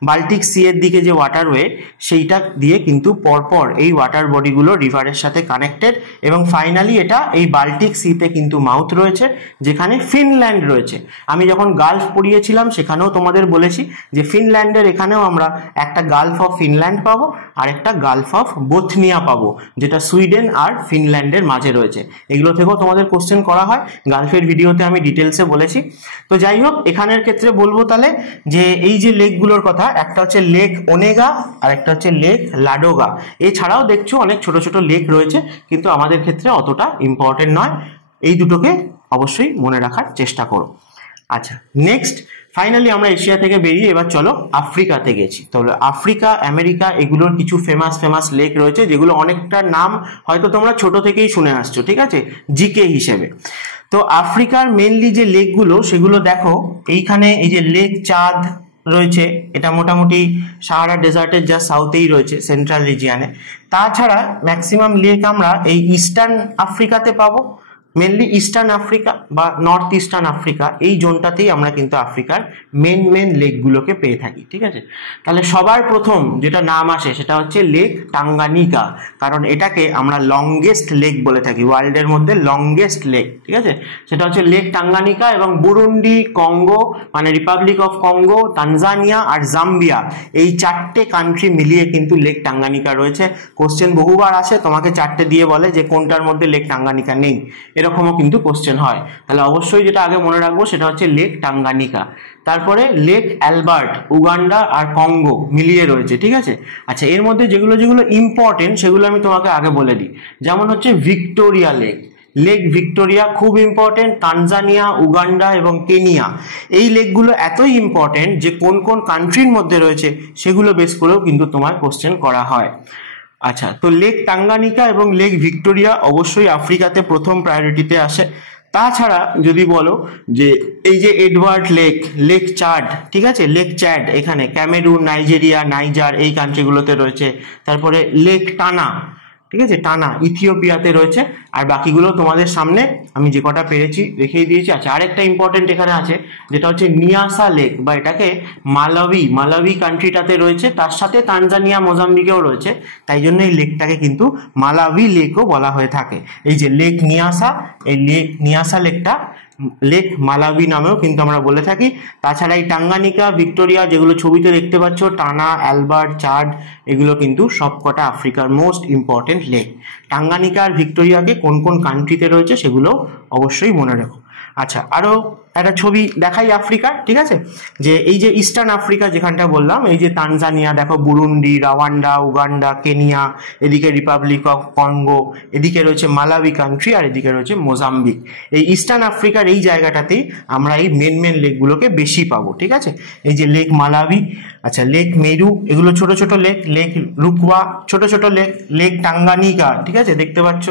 বাল্টিক সি এর দিকে যে ওয়াটারওয়ে, সেইটা দিয়ে কিন্তু পরপর এই ওয়াটার বডিগুলো রিভারের সাথে কানেক্টেড, এবং ফাইনালি এটা এই বাল্টিক সিতে কিন্তু মাউথ রয়েছে, যেখানে ফিনল্যান্ড রয়েছে। আমি যখন গালফ পড়িয়েছিলাম সেখানেও তোমাদের বলেছি যে ফিনল্যান্ডের এখানেও আমরা একটা গালফ অফ ফিনল্যান্ড পাবো আর একটা গালফ অফ বোথনিয়া পাবো, যেটা সুইডেন আর ফিনল্যান্ডের মাঝে রয়েছে। এগুলো থেকেও তোমাদের কোশ্চেন করা হয়, গালফের ভিডিওতে আমি ডিটেলসে বলেছি। তো যাই হোক, এখানের ক্ষেত্রে বলবো তাহলে যে এই যে লেকগুলোর কথা, একটা হচ্ছে লেক ওনেগা আর একটা হচ্ছে লেক লাডোগা। এছাড়াও দেখছো অনেক ছোট ছোট লেক রয়েছে, কিন্তু আমাদের ক্ষেত্রে অতটা ইম্পর্টেন্ট নয়। এই দুটোকে অবশ্যই মনে রাখার চেষ্টা করো। আচ্ছা, নেক্সট ফাইনালি আমরা এশিয়া থেকে বেরিয়ে এবার চলো আফ্রিকাতে গেছি। তাহলে আফ্রিকা, আমেরিকা, এগুলোর কিছু ফেমাস লেক রয়েছে, যেগুলো অনেকটা নাম হয়তো তোমরা ছোট থেকেই শুনে আসছো, ঠিক আছে, জিকে হিসেবে। তো আফ্রিকার মেনলি যে লেকগুলো, সেগুলো দেখো এইখানে এই যে লেক চাঁদ রয়েছে, এটা মোটামুটি সাহারা ডেজার্টের যা সাউথেই রয়েছে, সেন্ট্রাল রিজিয়ানে। তাছাড়া ম্যাক্সিমাম লেক আমরা এই ইস্টার্ন আফ্রিকাতে পাবো, মেনলি ইস্টার্ন আফ্রিকা বা নর্থ ইস্টার্ন আফ্রিকা, এই জোনটাতেই আমরা কিন্তু আফ্রিকার মেন লেকগুলোকে পেয়ে থাকি, ঠিক আছে। তাহলে সবার প্রথম যেটা নাম আসে সেটা হচ্ছে লেক টাঙ্গানিকা, কারণ এটাকে আমরা লংগেস্ট লেক বলে থাকি, ওয়ার্ল্ডের মধ্যে লংগেস্ট লেক, ঠিক আছে। সেটা হচ্ছে লেক টাঙ্গানিকা, এবং বুরুন্ডি, কঙ্গো মানে রিপাবলিক অফ কঙ্গো, তানজানিয়া আর জাম্বিয়া, এই চারটে কান্ট্রি মিলিয়ে কিন্তু লেক টাঙ্গানিকা রয়েছে। কোশ্চেন বহুবার আসে, তোমাকে চারটে দিয়ে বলে যে কোনটার মধ্যে লেক টাঙ্গানিকা নেই, এরকমও কিন্তু কোশ্চেন হয়। তাহলে অবশ্যই যেটা আগে মনে রাখবো সেটা হচ্ছে লেক টাঙ্গানিকা। তারপরে লেক অ্যালবার্ট, উগান্ডা আর কঙ্গো মিলিয়ে রয়েছে, ঠিক আছে। আচ্ছা, এর মধ্যে যেগুলো ইম্পর্টেন্ট সেগুলো আমি তোমাকে আগে বলে দিই। যেমন হচ্ছে ভিক্টোরিয়া লেক, লেক ভিক্টোরিয়া খুব ইম্পর্টেন্ট, তানজানিয়া, উগান্ডা এবং কেনিয়া। এই লেকগুলো এতই ইম্পর্টেন্ট যে কোন কোন কান্ট্রির মধ্যে রয়েছে সেগুলো বেস করেও কিন্তু তোমার কোশ্চেন করা হয়। আচ্ছা, তো লেক টাঙ্গানিকা এবং লেক ভিক্টোরিয়া অবশ্যই আফ্রিকাতে প্রথম প্রায়োরিটিতে আসে। তাছাড়া যদি বলো যে এই যে এডওয়ার্ড লেক, লেক চাড, ঠিক আছে, লেক চ্যাড এখানে ক্যামেরুন, নাইজেরিয়া, নাইজার এই কান্ট্রিগুলোতে রয়েছে। তারপরে লেক টানা, ঠিক আছে, টানা ইথিওপিয়াতে রয়েছে। আর বাকিগুলো তোমাদের সামনে আমি যে কটা পেরেছি দেখিয়ে দিয়েছি। আচ্ছা, আরেকটা ইম্পর্টেন্ট এখানে আছে, যেটা হচ্ছে নিয়াসা লেক, বা এটাকে মালাবি কান্ট্রিটাতে রয়েছে, তার সাথে তানজানিয়া, মোজাম্বিকেও রয়েছে, তাই জন্য এই লেকটাকে কিন্তু মালাবি লেকও বলা হয়ে থাকে। এই যে লেক নিয়াসা, এই লেক নিয়াসা লেকটা লেক মালাবি নামেও কিন্তু আমরা বলে থাকি। তাছাড়া এই টাঙ্গানিকা, ভিক্টোরিয়া যেগুলো ছবিতে দেখতে পাচ্ছ, টানা, অ্যালবার্ট, চাড, এগুলো কিন্তু সবকটা আফ্রিকার মোস্ট ইম্পর্টেন্ট লেক। টাঙ্গানিকা আর ভিক্টোরিয়াকে কোন কোন কান্ট্রিতে রয়েছে সেগুলো অবশ্যই মনে রেখো। আচ্ছা, আরো একটা ছবি দেখাই আফ্রিকার, ঠিক আছে, যে এই যে ইস্টার্ন আফ্রিকা যেখানটা বললাম, এই যে তানজানিয়া দেখো, বুরুন্ডি, রাওয়ান্ডা, উগান্ডা, কেনিয়া, এদিকে রিপাবলিক অফ কঙ্গো, এদিকে রয়েছে মালাবি কান্ট্রি, আর এদিকে রয়েছে মোজাম্বিক। এই ইস্টার্ন আফ্রিকার এই জায়গাটাতেই আমরা এই মেন লেকগুলোকে বেশি পাবো, ঠিক আছে। এই যে লেক মালাবি, আচ্ছা লেক মেরু, এগুলো ছোট ছোট লেক, লেক রুকওয়া ছোট ছোট লেক, লেক টাঙ্গানিকা, ঠিক আছে, দেখতে পাচ্ছ,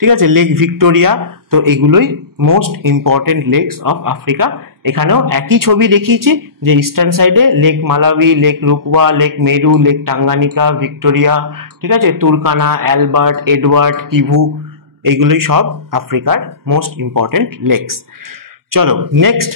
ঠিক আছে, লেক ভিক্টোরিয়া। তো এগুলোই most important lakes of Africa. এখানেও একই ছবি দেখিয়েছি, যে ইস্টার্ন সাইডে Lake Malawi, Lake Rukwa, Lake Meru, Lake Tanganyika, Victoria, ঠিক আছে, তুর্কানা, অ্যালবার্ট, এডওয়ার্ড, কিভু, এগুলোই সব আফ্রিকার মোস্ট ইম্পর্টেন্ট লেকস। চলো নেক্সট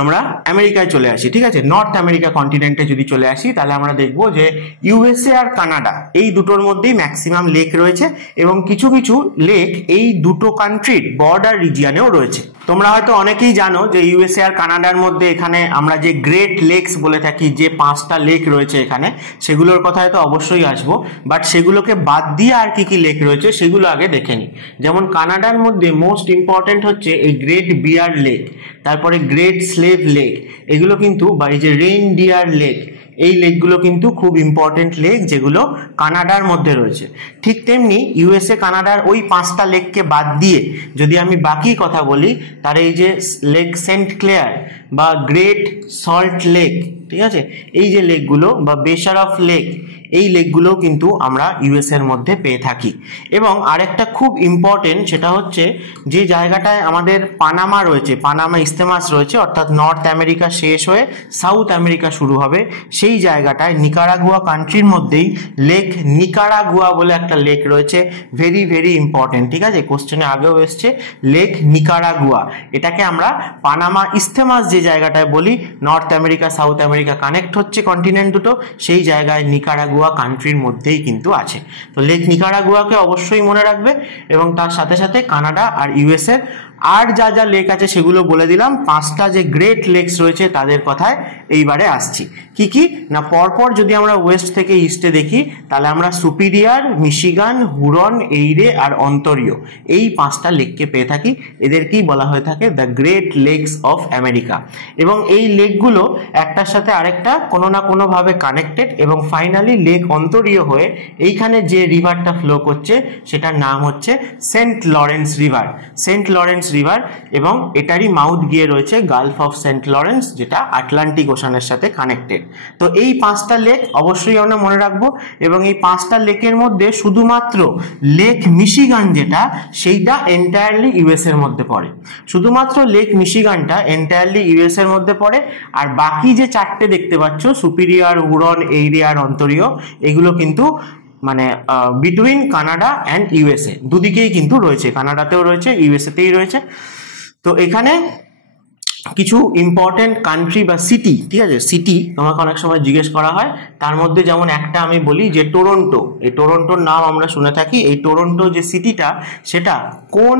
আমরা আমেরিকায় চলে আসি, ঠিক আছে। নর্থ আমেরিকা কন্টিনেন্টে যদি চলে আসি, তাহলে আমরা দেখবো যে ইউএসএ আর কানাডা এই দুটোর মধ্যেই ম্যাক্সিমাম লেক রয়েছে, এবং কিছু কিছু লেক এই দুটো কান্ট্রির বর্ডার রিজিয়নেও রয়েছে। তোমরা হয়তো অনেকেই জানো যে ইউএসএ আর কানাডার মধ্যে এখানে আমরা যে গ্রেট লেকস বলে থাকি, যে 5টা লেক রয়েছে এখানে, সেগুলোর কথা হয়তো অবশ্যই আসবো, বাট সেগুলোকে বাদ দিয়ে আর কি কি লেক রয়েছে সেগুলো আগে দেখে নিই। যেমন কানাডার মধ্যে মোস্ট ইম্পর্টেন্ট হচ্ছে এই গ্রেট বিয়ার লেক, তারপরে গ্রেট স্লেভ লেক, এগুলো কিন্তু, বা এই যে রেইন ডিয়ার লেক, এই লেকগুলো কিন্তু খুব ইম্পর্টেন্ট লেক, যেগুলো কানাডার মধ্যে রয়েছে। ঠিক তেমনি ইউএসএ কানাডার ওই 5টা লেককে বাদ দিয়ে যদি আমি বাকি কথা বলি, তার এই যে লেক সেন্ট ক্লেয়ার বা গ্রেট সল্ট লেক, ঠিক আছে, এই যে লেকগুলো বা বেসার অফ লেক, এই লেকগুলো কিন্তু আমরা ইউএস এর মধ্যে পেয়ে থাকি। এবং আরেকটা খুব ইম্পর্টেন্ট, সেটা হচ্ছে যে জায়গাটায় আমাদের পানামা রয়েছে, পানামা ইস্তেমাস রয়েছে, অর্থাৎ নর্থ আমেরিকা শেষ হয়ে সাউথ আমেরিকা শুরু হবে, সেই এই জায়গাটায় নিকারাগুয়া কান্ট্রির মধ্যেই লেক নিকারাগুয়া বলে একটা লেক রয়েছে, ভেরি ভেরি ইম্পর্টেন্ট, ঠিক আছে, কোশ্চেনে আগেও এসছে লেক নিকারাগুয়া। এটাকে আমরা পানামা ইস্তেমাস যে জায়গাটায় বলি, north America south America connect হচ্ছে কন্টিনেন্ট দুটো, সেই জায়গায় নিকারাগুয়া কান্ট্রির মধ্যেই কিন্তু আছে। তো লেক নিকারাগুয়াকে অবশ্যই মনে রাখবে, এবং তার সাথে সাথে কানাডা আর ইউএসএর আর যা যা লেক আছে সেগুলো বলে দিলাম। 5টা যে গ্রেট লেকস রয়েছে তাদের কথায় এইবারে আসছি। কি কি না, পরপর যদি আমরা ওয়েস্ট থেকে ইস্টে দেখি তাহলে আমরা সুপিরিয়ার, মিশিগান, হুরন, এইরে আর অন্তরীয়, এই 5টা লেককে পেয়ে থাকি। এদেরকেই বলা হয়ে থাকে the Great Lakes of America. এবং এই লেকগুলো একটার সাথে আরেকটা কোনো না কোনোভাবে কানেক্টেড, এবং ফাইনালি লেক অন্তরীয় হয়ে এইখানে যে রিভারটা ফ্লো করছে সেটার নাম হচ্ছে Saint Lawrence River. Saint Lawrence River, এবং এটারই মাউথ গিয়ে রয়েছে গালফ অফ সেন্ট লরেন্স, যেটা আটলান্টিক ওশানের সাথে কানেক্টেড। তো এই 5টা লেক অবশ্যই আমরা মনে রাখবো, এবং এই 5টা লেকের মধ্যে শুধুমাত্র লেক মিশিগান যেটা, সেইটা এন্টায়ারলি ইউএস এর মধ্যে পড়ে। শুধুমাত্র লেক মিশিগানটা এন্টায়ারলি ইউএস এর মধ্যে পড়ে, আর বাকি যে 4টে দেখতে পাচ্ছ, সুপিরিয়ার, হুরন, এইরে আর অন্তরীয়, এগুলো কিন্তু মানে বিটুইন কানাডা অ্যান্ড ইউএসএ, দুদিকেই কিন্তু রয়েছে, কানাডাতেও রয়েছে ইউএসএতেই রয়েছে। তো এখানে কিছু ইম্পর্টেন্ট কান্ট্রি বা সিটি, ঠিক আছে, সিটি তোমাকে অনেক সময় জিজ্ঞেস করা হয়, তার মধ্যে যেমন একটা আমি বলি যে টরন্টো। এই টরন্টোর নাম আমরা শুনে থাকি। এই টরন্টো যে সিটিটা, সেটা কোন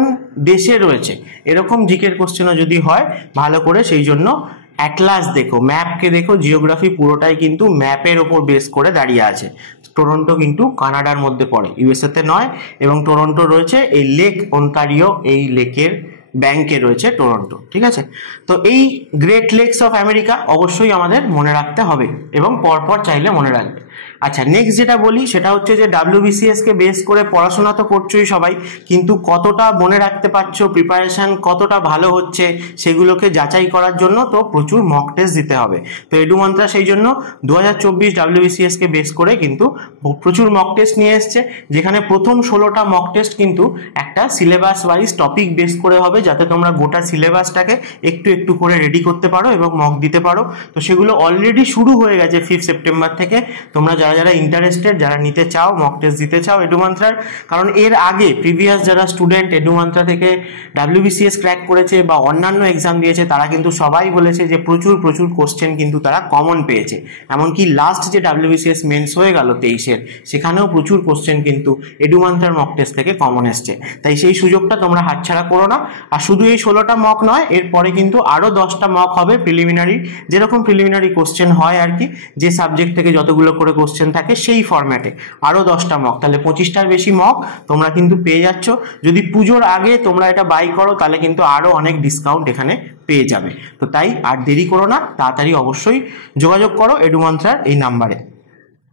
দেশে রয়েছে, এরকম জিকের কোশ্চেনও যদি হয় ভালো করে সেই জন্য অ্যাটলাস দেখো, ম্যাপকে দেখো, জিওগ্রাফি পুরোটাই কিন্তু ম্যাপের ওপর বেস করে দাঁড়িয়ে আছে। টরন্টো কিন্তু কানাডার মধ্যে পড়ে, ইউএসএতে নয়, এবং টরন্টো রয়েছে এই লেক অন্টারিও, এই লেকের ব্যাংকে রয়েছে টরন্টো, ঠিক আছে। তো এই গ্রেট লেকস অফ আমেরিকা অবশ্যই আমাদের মনে রাখতে হবে, এবং পরপর চাইলে মনে রাখবে। আচ্ছা, নেক্সট যেটা বলি সেটা হচ্ছে যে WBCS কে বেস করে পড়াশোনা তো করছোই সবাই, কিন্তু কতটা মনে রাখতে পারছো, প্রিপারেশন কতটা ভালো হচ্ছে, সেগুলোকে যাচাই করার জন্য তো প্রচুর মক টেস্ট দিতে হবে। তো এডুমন্ত্রা সেই জন্য 2024 WBCS কে বেস করে কিন্তু প্রচুর মক টেস্ট নিয়ে এসছে, যেখানে প্রথম 16টা মক টেস্ট কিন্তু একটা সিলেবাস ওয়াইজ টপিক বেস করে হবে, যাতে তোমরা গোটা সিলেবাসটাকে একটু একটু করে রেডি করতে পারো এবং মক দিতে পারো। তো সেগুলো অলরেডি শুরু হয়ে গেছে 5 সেপ্টেম্বর থেকে। তোমরা যারা যারা ইন্টারেস্টেড, যারা নিতে চাও, মক টেস্ট দিতে চাও এডুমন্ত্রার, কারণ এর আগে প্রিভিয়াস যারা স্টুডেন্ট এডুমন্ত্রা থেকে WBCS ক্র্যাক করেছে বা অন্যান্য এক্সাম দিয়েছে, তারা কিন্তু সবাই বলেছে যে প্রচুর প্রচুর কোশ্চেন কিন্তু তারা কমন পেয়েছে। এমনকি লাস্ট যে WBCS মেন্স হয়ে গেল 23-এর, সেখানেও প্রচুর কোশ্চেন কিন্তু এডুমন্ত্রার মক টেস্ট থেকে কমন এসছে। তাই সেই সুযোগটা তোমরা হাতছাড়া করো না। আর শুধু এই 16টা মক নয়, এরপরে কিন্তু আরও 10টা মক হবে প্রিলিমিনারি, যেরকম প্রিলিমিনারি কোশ্চেন হয় আর কি, যে সাবজেক্ট থেকে যতগুলো করে কোশ্চেন থাকে সেই ফরম্যাটে আরো 10টা মক, তাহলে 25টার বেশি মক তোমরা কিন্তু পেয়ে যাচ্ছ। যদি পুজোর আগে তোমরা এটা বাই করো তাহলে কিন্তু আরো অনেক ডিসকাউন্ট এখানে পেয়ে যাবে। তো তাই আর দেরি করো না, তাড়াতাড়ি অবশ্যই যোগাযোগ করো এডুমন্ত্রার এই নাম্বারে।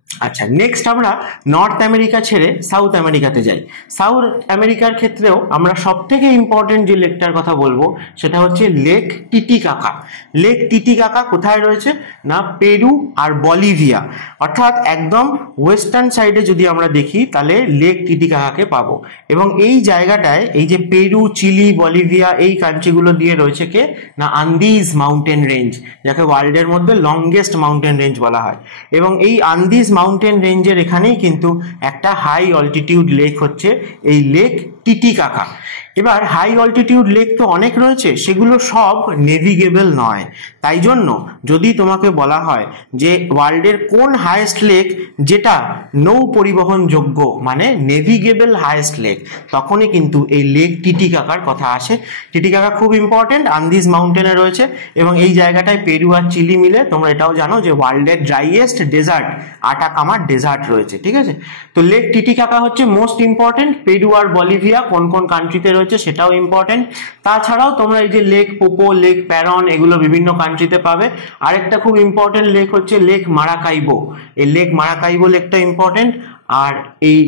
আচ্ছা, নেক্সট আমরা নর্থ আমেরিকা ছেড়ে সাউথ আমেরিকাতে যাই। সাউথ আমেরিকার ক্ষেত্রেও আমরা সব থেকে ইম্পর্টেন্ট যে লেকটার কথা বলবো সেটা হচ্ছে লেক টিটিকাকা। লেক টিটিকাকা কোথায় রয়েছে না, পেরু আর বলিভিয়া, অর্থাৎ একদম ওয়েস্টার্ন সাইডে যদি আমরা দেখি তাহলে লেক টিটিকাকাকে পাবো। এবং এই জায়গাটায় এই যে পেরু, চিলি, বলিভিয়া, এই কান্ট্রিগুলো দিয়ে রয়েছে কে না আন্দিজ মাউন্টেন রেঞ্জ, যাকে ওয়ার্ল্ডের মধ্যে লংগেস্ট মাউন্টেন রেঞ্জ বলা হয়। এবং এই আন্দিজ মাউন্টেন রেঞ্জের এখানেই কিন্তু একটা হাই অল্টিটিউড লেক হচ্ছে এই লেক টিটিকাকা। এবার হাই অল্টিটিউড লেক তো অনেক রয়েছে, সেগুলো সব নেভিগেবল নয়। তাই জন্য যদি তোমাকে বলা হয় যে ওয়ার্ল্ডের কোন হাইয়েস্ট লেক যেটা নৌ পরিবহনযোগ্য, মানে নেভিগেবল হাইয়েস্ট লেক, তখনই কিন্তু এই লেক টিটিকাকার কথা আসে। টিটিকাকা খুব ইম্পর্টেন্ট, আন্দিজ মাউন্টেনে রয়েছে, এবং এই জায়গাটায় পেরু আর চিলি মিলে তোমরা এটাও জানো যে ওয়ার্ল্ডের ড্রাইয়েস্ট ডেজার্ট আটাকামার ডেজার্ট রয়েছে, ঠিক আছে। তো লেক টিটিকাকা হচ্ছে মোস্ট ইম্পর্টেন্ট। পেরু আর বলিভিয়া কোন কোন কান্ট্রিতে রয়েছে সেটাও ইম্পর্টেন্ট। তাছাড়াও তোমরা এই যে লেক পোপো, লেক প্যারন, এগুলো বিভিন্ন কান্ট্রিতে পাবে। আরেকটা খুব ইম্পর্টেন্ট লেক হচ্ছে লেক মারাকাইবো। এই লেক মারাকাইবো লেকটা ইম্পর্টেন্ট। আর এই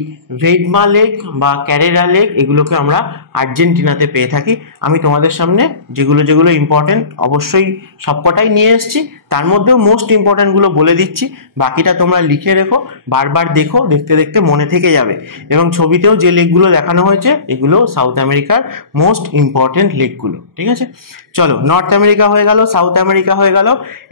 ভেডমা লেক বা ক্যারেরা লেক, এগুলোকে আমরা আর্জেন্টিনাতে পেয়ে থাকি। আমি তোমাদের সামনে যেগুলো যেগুলো ইম্পর্টেন্ট অবশ্যই সবকটাই নিয়ে এসেছি, তার মধ্যেও মোস্ট ইম্পর্ট্যান্টগুলো বলে দিচ্ছি, বাকিটা তোমরা লিখে রেখো, বারবার দেখো, দেখতে দেখতে মনে থেকে যাবে। এবং ছবিতেও যে লেকগুলো দেখানো হয়েছে এগুলো সাউথ আমেরিকার মোস্ট ইম্পর্ট্যান্ট লেকগুলো। ঠিক আছে, চলো নর্থ আমেরিকা হয়ে গেল, সাউথ আমেরিকা হয়ে গেল,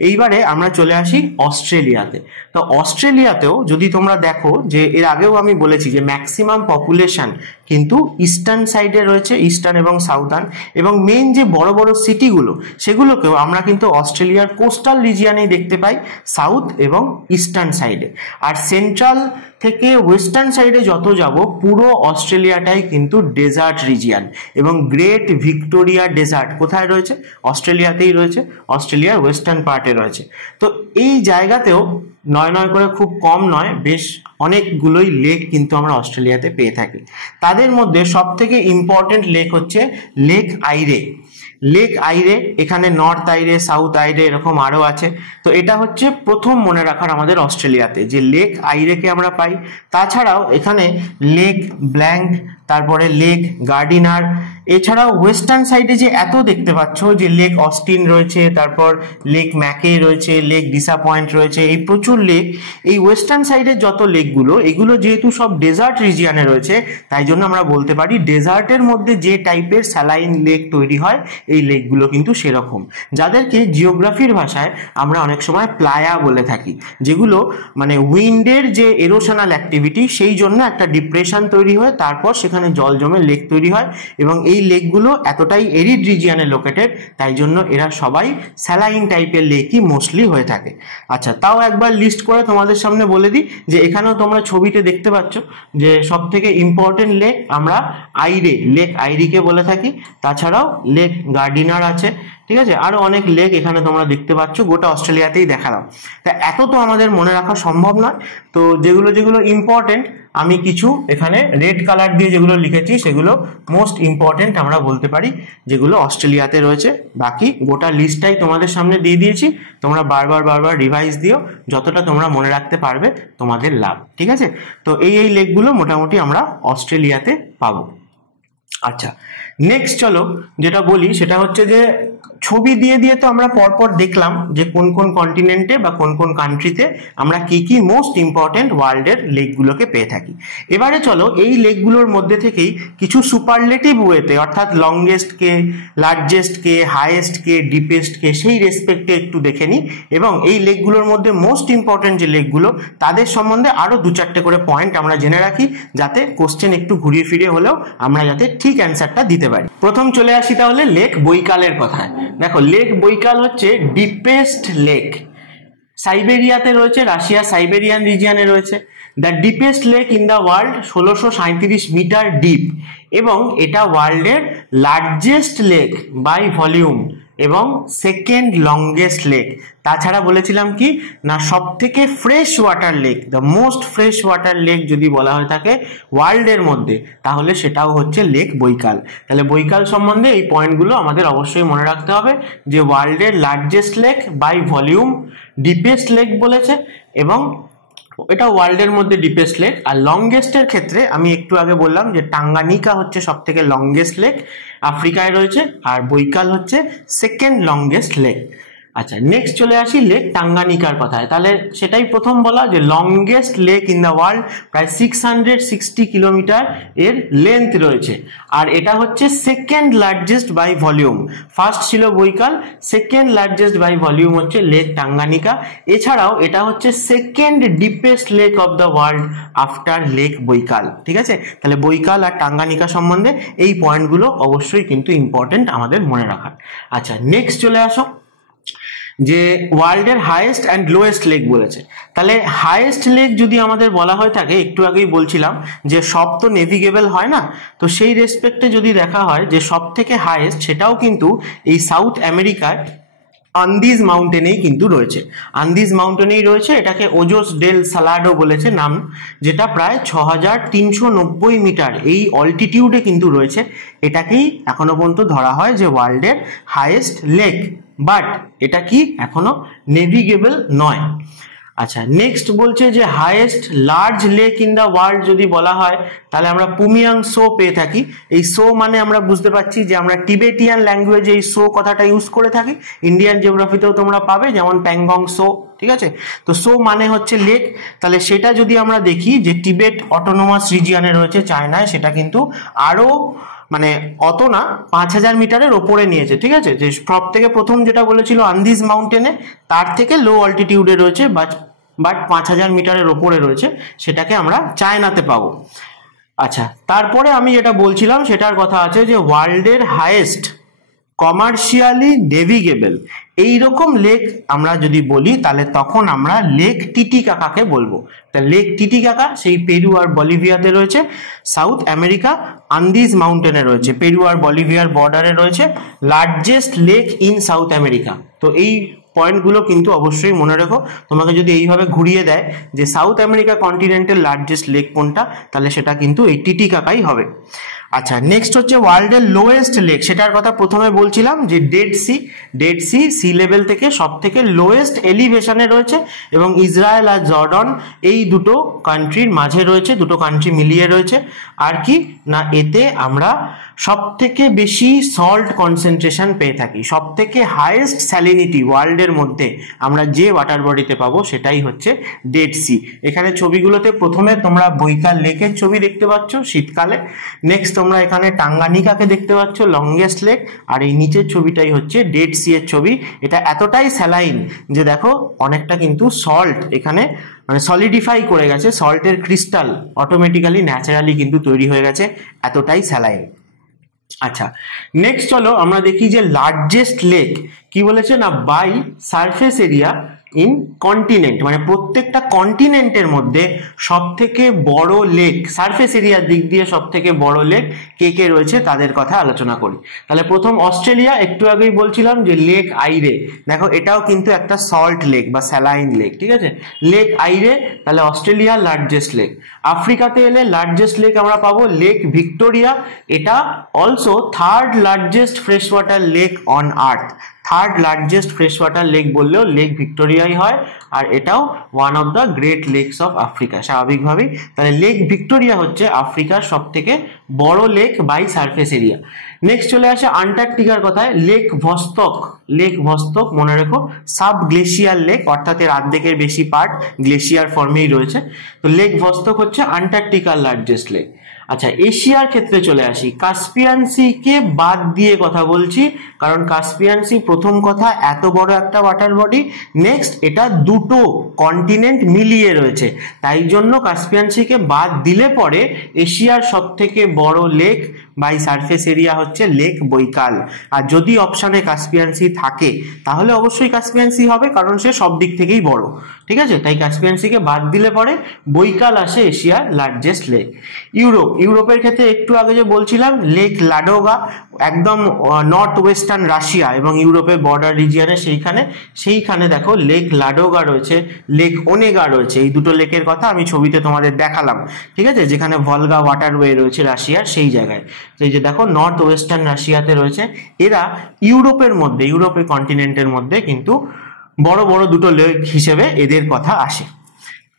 এইবারে আমরা চলে আসি অস্ট্রেলিয়াতে। তো অস্ট্রেলিয়াতেও যদি তোমরা দেখো যে এর আগেও আমি বলেছি যে ম্যাক্সিমাম পপুলেশন কিন্তু ইস্টার্ন সাইডে রয়েছে, ইস্টার্ন এবং সাউথার্ন, এবং মেন যে বড় বড় সিটিগুলো সেগুলোকেও আমরা কিন্তু অস্ট্রেলিয়ার কোস্টাল রিজিয়ানেই দেখতে পাই, সাউথ এবং ইস্টার্ন সাইডে। আর সেন্ট্রাল থেকে ওয়েস্টার্ন সাইডে যত যাব পুরো অস্ট্রেলিয়াটাই কিন্তু ডেজার্ট রিজিয়ান, এবং গ্রেট ভিক্টোরিয়া ডেজার্ট কোথায় রয়েছে? অস্ট্রেলিয়াতেই রয়েছে, অস্ট্রেলিয়ার ওয়েস্টার্ন পার্টে রয়েছে। তো এই জায়গাতেও নয় নয় করে খুব কম নয়, বেশ অনেকগুলোই লেক কিন্তু আমরা অস্ট্রেলিয়াতে পেয়ে থাকি। তাদের মধ্যে সব থেকে ইম্পর্টেন্ট লেক হচ্ছে লেক আইরে। লেক আইরে, এখানে নর্থ আইরে, সাউথ আইরে, এরকম আরও আছে। তো এটা হচ্ছে প্রথম মনে রাখার আমাদের অস্ট্রেলিয়াতে, যে লেক আইরেকে আমরা পাই। তাছাড়াও এখানে লেক ব্ল্যাঙ্ক, তারপরে লেক গার্ডিনার, এছাড়াও ওয়েস্টার্ন সাইডে যে এত দেখতে পাচ্ছ যে লেক অস্টিন রয়েছে, তারপর লেক ম্যাকে রয়েছে, লেক ডিসাপয়েন্ট রয়েছে, এই প্রচুর লেক। এই ওয়েস্টার্ন সাইডের যত লেকগুলো, এগুলো যেহেতু সব ডেজার্ট রিজিয়ানে রয়েছে, তাই জন্য আমরা বলতে পারি ডেজার্টের মধ্যে যে টাইপের স্যালাইন লেক তৈরি হয় এই লেকগুলো কিন্তু সেরকম, যাদেরকে জিওগ্রাফির ভাষায় আমরা অনেক সময় প্লায়া বলে থাকি, যেগুলো মানে উইন্ডের যে এরোশনাল অ্যাক্টিভিটি সেই জন্য একটা ডিপ্রেশন তৈরি হয়, তারপর সেখানে জল জমে লেক তৈরি হয়। এবং এই লেকগুলো এতটাই এরিড রিজিয়ানে লোকেটেড, তাই জন্য এরা সবাই স্যালাইন টাইপের লেকই মোস্টলি হয়ে থাকে। আচ্ছা, তাও একবার লিস্ট করে তোমাদের সামনে বলে দিই যে এখানেও তোমরা ছবিতে দেখতে পাচ্ছ যে সব থেকে ইম্পর্টেন্ট লেক আমরা আইরে, লেক আইরিকে বলে থাকি। তাছাড়াও লেক গার্ডিনার আছে, ঠিক আছে, আরো অনেক লেক এখানে তোমরা দেখতে পাচ্ছ, গোটা অস্ট্রেলিয়াতেই দেখালাম। তা এত তো আমাদের মনে রাখা সম্ভব নয়, তো যেগুলো যেগুলো ইম্পর্টেন্ট আমি কিছু এখানে রেড কালার দিয়ে যেগুলো লিখেছি সেগুলো মোস্ট ইম্পর্টেন্ট আমরা বলতে পারি, যেগুলো অস্ট্রেলিয়াতে রয়েছে। বাকি গোটা লিস্টটাই তোমাদের সামনে দিয়ে দিয়েছি, তোমরা বারবার বারবার রিভাইজ দিও, যতটা তোমরা মনে রাখতে পারবে তোমাদের লাভ। ঠিক আছে, তো এই লেকগুলো মোটামুটি আমরা অস্ট্রেলিয়াতে পাবো। আচ্ছা, নেক্সট চলো যেটা বলি সেটা হচ্ছে যে ছবি দিয়ে দিয়ে তো আমরা পরপর দেখলাম যে কোন কোন কন্টিনেন্টে বা কোন কোন কান্ট্রিতে আমরা কি কি মোস্ট ইম্পর্টেন্ট ওয়ার্ল্ডের লেকগুলোকে পেয়ে থাকি। এবারে চলো এই লেকগুলোর মধ্যে থেকেই কিছু সুপারলেটিভ ওয়েতে, অর্থাৎ লংগেস্ট কে, লার্জেস্ট কে, হাইয়েস্ট কে, ডিপেস্ট কে, সেই রেসপেক্টে একটু দেখে নিই, এবং এই লেকগুলোর মধ্যে মোস্ট ইম্পর্টেন্ট যে লেকগুলো তাদের সম্বন্ধে আরো দু চারটে করে পয়েন্ট আমরা জেনে রাখি, যাতে কোশ্চেন একটু ঘুরিয়ে ফিরিয়ে হলেও আমরা যাতে ঠিক অ্যান্সারটা দিতে পারি। প্রথম চলে আসি তাহলে লেক বৈকালের কথায়। দেখো, লেক বৈকাল হচ্ছে ডিপেস্ট লেক, সাইবেরিয়াতে রয়েছে, রাশিয়া সাইবেরিয়ান রিজিয়নে রয়েছে। The deepest lake in the world 1637 metre deep, এবং এটা ওয়ার্ল্ডের লার্জেস্ট লেক বাই ভলিউম এবং সেকেন্ড লংগেস্ট লেক। তাছাড়া বলেছিলাম কি না, সব থেকে fresh water lake, the most fresh water lake যদি বলা হয়ে থাকে ওয়ার্ল্ডের মধ্যে, তাহলে সেটাও হচ্ছে লেক বৈকাল। তাহলে বৈকাল সম্বন্ধে এই পয়েন্টগুলো আমাদের অবশ্যই মনে রাখতে হবে, যে ওয়ার্ল্ডের largest lake by volume, deepest lake বলেছে, এবং এটা ওয়ার্ল্ডের মধ্যে ডিপেস্ট লেক। আর লংগেস্টের ক্ষেত্রে আমি একটু আগে বললাম যে টাঙ্গানিকা হচ্ছে সব থেকে লংগেস্ট লেক, আফ্রিকায় রয়েছে, আর বৈকাল হচ্ছে সেকেন্ড লংগেস্ট লেক। আচ্ছা, নেক্সট চলে আসি লেক টাঙ্গানিকার কথায়। তাহলে সেটাই প্রথম বলা যে longest lake in the world, প্রায় 660 কিলোমিটার এর লেন্থ রয়েছে, আর এটা হচ্ছে second largest by volume. First ছিল Baikal, second largest by volume হচ্ছে লেক টাঙ্গানিকা। এছাড়াও এটা হচ্ছে second deepest lake of the world after lake Baikal. ঠিক আছে, তাহলে বৈকাল আর টাঙ্গানিকা সম্বন্ধে এই পয়েন্টগুলো অবশ্যই কিন্তু ইম্পর্টেন্ট আমাদের মনে রাখার। আচ্ছা, নেক্সট চলে আসো যে ওয়ার্ল্ডের হাইয়েস্ট অ্যান্ড লোয়েস্ট লেক বলেছে। তাহলে হাইয়েস্ট লেক যদি আমাদের বলা হয়ে থাকে, একটু আগেই বলছিলাম যে সব তো নেভিগেবল হয় না, তো সেই রেসপেক্টে যদি দেখা হয় যে সব থেকে হাইয়েস্ট, সেটাও কিন্তু এই সাউথ আমেরিকায় আন্দিজ মাউন্টেনেই কিন্তু রয়েছে, আন্দিজ মাউন্টেনেই রয়েছে। এটাকে ওজোস ডেল সালাডো বলেছে নাম, যেটা প্রায় 6390 মিটার এই অল্টিটিউডে কিন্তু রয়েছে। এটাকেই এখনো পর্যন্ত ধরা হয় যে ওয়ার্ল্ডের হাইয়েস্ট লেক, বাট এটা কি এখনো নেভিগেবল নয়। আচ্ছা, নেক্সট বলছে যে highest large lake in the world যদি বলা হয় তাহলে আমরা পুমিয়াং সো পেয়ে থাকি। এই সো মানে আমরা বুঝতে পারছি যে আমরা টিবেটিয়ান ল্যাঙ্গুয়েজে এই সো কথাটা ইউজ করে থাকি, ইন্ডিয়ান জিওগ্রাফিতেও তোমরা পাবে, যেমন প্যাংগং সো, ঠিক আছে। তো সো মানে হচ্ছে লেক, তাহলে সেটা যদি আমরা দেখি যে টিবেট অটোনোমাস রিজিয়নে রয়েছে চায়নায়, সেটা কিন্তু আরো মানে অত না 5000 মিটারের ওপরে নিয়েছে, ঠিক আছে। যে সব থেকে প্রথম যেটা বলেছিল আন্দিজ মাউন্টেনে, তার থেকে লো অল্টিটিউডে রয়েছে, বাট 5000 মিটারের ওপরে রয়েছে, সেটাকে আমরা চায়নাতে পাবো। আচ্ছা, তারপরে আমি যেটা বলছিলাম সেটার কথা আছে যে ওয়ার্ল্ডের হাইয়েস্ট কমার্শিয়ালি নেভিগেবল এইরকম লেক আমরা যদি বলি তাহলে তখন আমরা লেক টিটিকাকাকে বলবো। তা লেক টিটিকাকা সেই পেরু আর বলিভিয়াতে রয়েছে, সাউথ আমেরিকা আন্দিজ মাউন্টেনে রয়েছে, পেরু আর বলিভিয়ার বর্ডারে রয়েছে, largest lake in south America. তো এই পয়েন্টগুলো কিন্তু অবশ্যই মনে রেখো, তোমাকে যদি এইভাবে ঘুরিয়ে দেয় যে সাউথ আমেরিকা কন্টিনেন্টের লার্জেস্ট লেক কোনটা, তাহলে সেটা কিন্তু এই টিটিকাকাই হবে। আচ্ছা, নেক্সট হচ্ছে ওয়ার্ল্ডের লোয়েস্ট লেক, সেটার কথা প্রথমে বলছিলাম যে ডেড সি লেভেল থেকে সব থেকে লোয়েস্ট এলিভেশনে রয়েছে, এবং ইসরায়েল আর জর্ডন এই দুটো কান্ট্রির মাঝে রয়েছে, দুটো কান্ট্রি মিলিয়ে রয়েছে। আর কি না, এতে আমরা সব থেকে বেশি সল্ট কনসেন্ট্রেশন পেয়ে থাকি, সব থেকে হাইয়েস্ট স্যালিনিটি ওয়ার্ল্ডের মধ্যে আমরা যে ওয়াটার বডিতে পাবো সেটাই হচ্ছে ডেড সি। এখানে ছবিগুলোতে প্রথমে তোমরা বৈকাল লেকের ছবি দেখতে পাচ্ছ শীতকালে, নেক্সট তোমরা এখানে টাঙ্গানিকাকে দেখতে পাচ্ছ লংগেস্ট লেক, আর এই নিচের ছবিটাই হচ্ছে ডেড সি এর ছবি। এটা এতটাই স্যালাইন যে দেখো অনেকটা কিন্তু সল্ট এখানে মানে সলিডিফাই করে গেছে, সল্টের ক্রিস্টাল অটোমেটিক্যালি ন্যাচারালি কিন্তু তৈরি হয়ে গেছে, এতটাই স্যালাইন। আচ্ছা, নেক্সট চলো আমরা দেখি যে লার্জেস্ট লেক কি বলেছে না, by surface area in continent, মানে প্রত্যেকটা কন্টিনেন্টের মধ্যে সব থেকে বড় লেক, সারফেস এরিয়ার দিক দিয়ে সব থেকে বড় লেক কে কে রয়েছে তাদের কথা আলোচনা করি। তাহলে প্রথম অস্ট্রেলিয়া, একটু আগেই বলছিলাম যে লেক আইরে, দেখো এটাও কিন্তু একটা সল্ট লেক বা স্যালাইন লেক, ঠিক আছে, লেক আইরে, তাহলে অস্ট্রেলিয়া লার্জেস্ট লেক। আফ্রিকাতে এলে লার্জেস্ট লেক আমরা পাবো লেক ভিক্টোরিয়া, এটা also third largest fresh water lake on Earth, third largest fresh water lake বললেও লেক ভিক্টোরিয়াই হয়, আর এটাও one of the Great Lakes of Africa স্বাভাবিকভাবেই। তাহলে লেক ভিক্টোরিয়া হচ্ছে আফ্রিকার সব থেকে বড় lake by surface area. Next চলে আসে আন্টার্কটিকার কথায়, লেক ভস্তক মনে রেখো সাব গ্লেশিয়ার লেক, অর্থাৎ এর অর্ধেকের বেশি পার্ট গ্লেশিয়ার ফর্মেই রয়েছে। তো লেক ভস্তক হচ্ছে আন্টার্কটিকার লার্জেস্ট লেক। আচ্ছা, এশিয়ার ক্ষেত্রে চলে আসি, কাস্পিয়ান সি কে বাদ দিয়ে কথা বলছি, কারণ কাস্পিয়ান সি প্রথম কথা এত বড় একটা ওয়াটার বডি, নেক্সট এটা দুটো কন্টিনেন্ট মিলিয়ে রয়েছে, তাই জন্য কাস্পিয়ান সি কে বাদ দিলে পরে এশিয়ার সব থেকে বড় লেক বাই সারফেস এরিয়া হচ্ছে লেক বৈকাল। আর যদি অপশানে কাস্পিয়ান সি থাকে তাহলে অবশ্যই কাস্পিয়ান সি হবে, কারণ সে সব দিক থেকেই বড়, ঠিক আছে। তাই কাস্পিয়ান সি কে বাদ দিলে পরে বৈকাল আসে এশিয়ার লার্জেস্ট লেক। ইউরোপের ক্ষেত্রে একটু আগে যে বলছিলাম লেক লাডোগা, একদম নর্থ ওয়েস্টার্ন রাশিয়া এবং ইউরোপের বর্ডার রিজিয়নে, সেইখানে দেখো লেক লাডোগা রয়েছে, লেক ওনেগা রয়েছে, এই দুটো লেকের কথা আমি ছবিতে তোমাদের দেখালাম, ঠিক আছে, যেখানে ভলগা ওয়াটারওয়ে রয়েছে রাশিয়ার সেই জায়গায়। তো এই যে দেখো নর্থ ওয়েস্টার্ন রাশিয়াতে রয়েছে, এরা ইউরোপের কন্টিনেন্টের মধ্যে কিন্তু বড় বড় দুটো লেক হিসেবে এদের কথা আসে।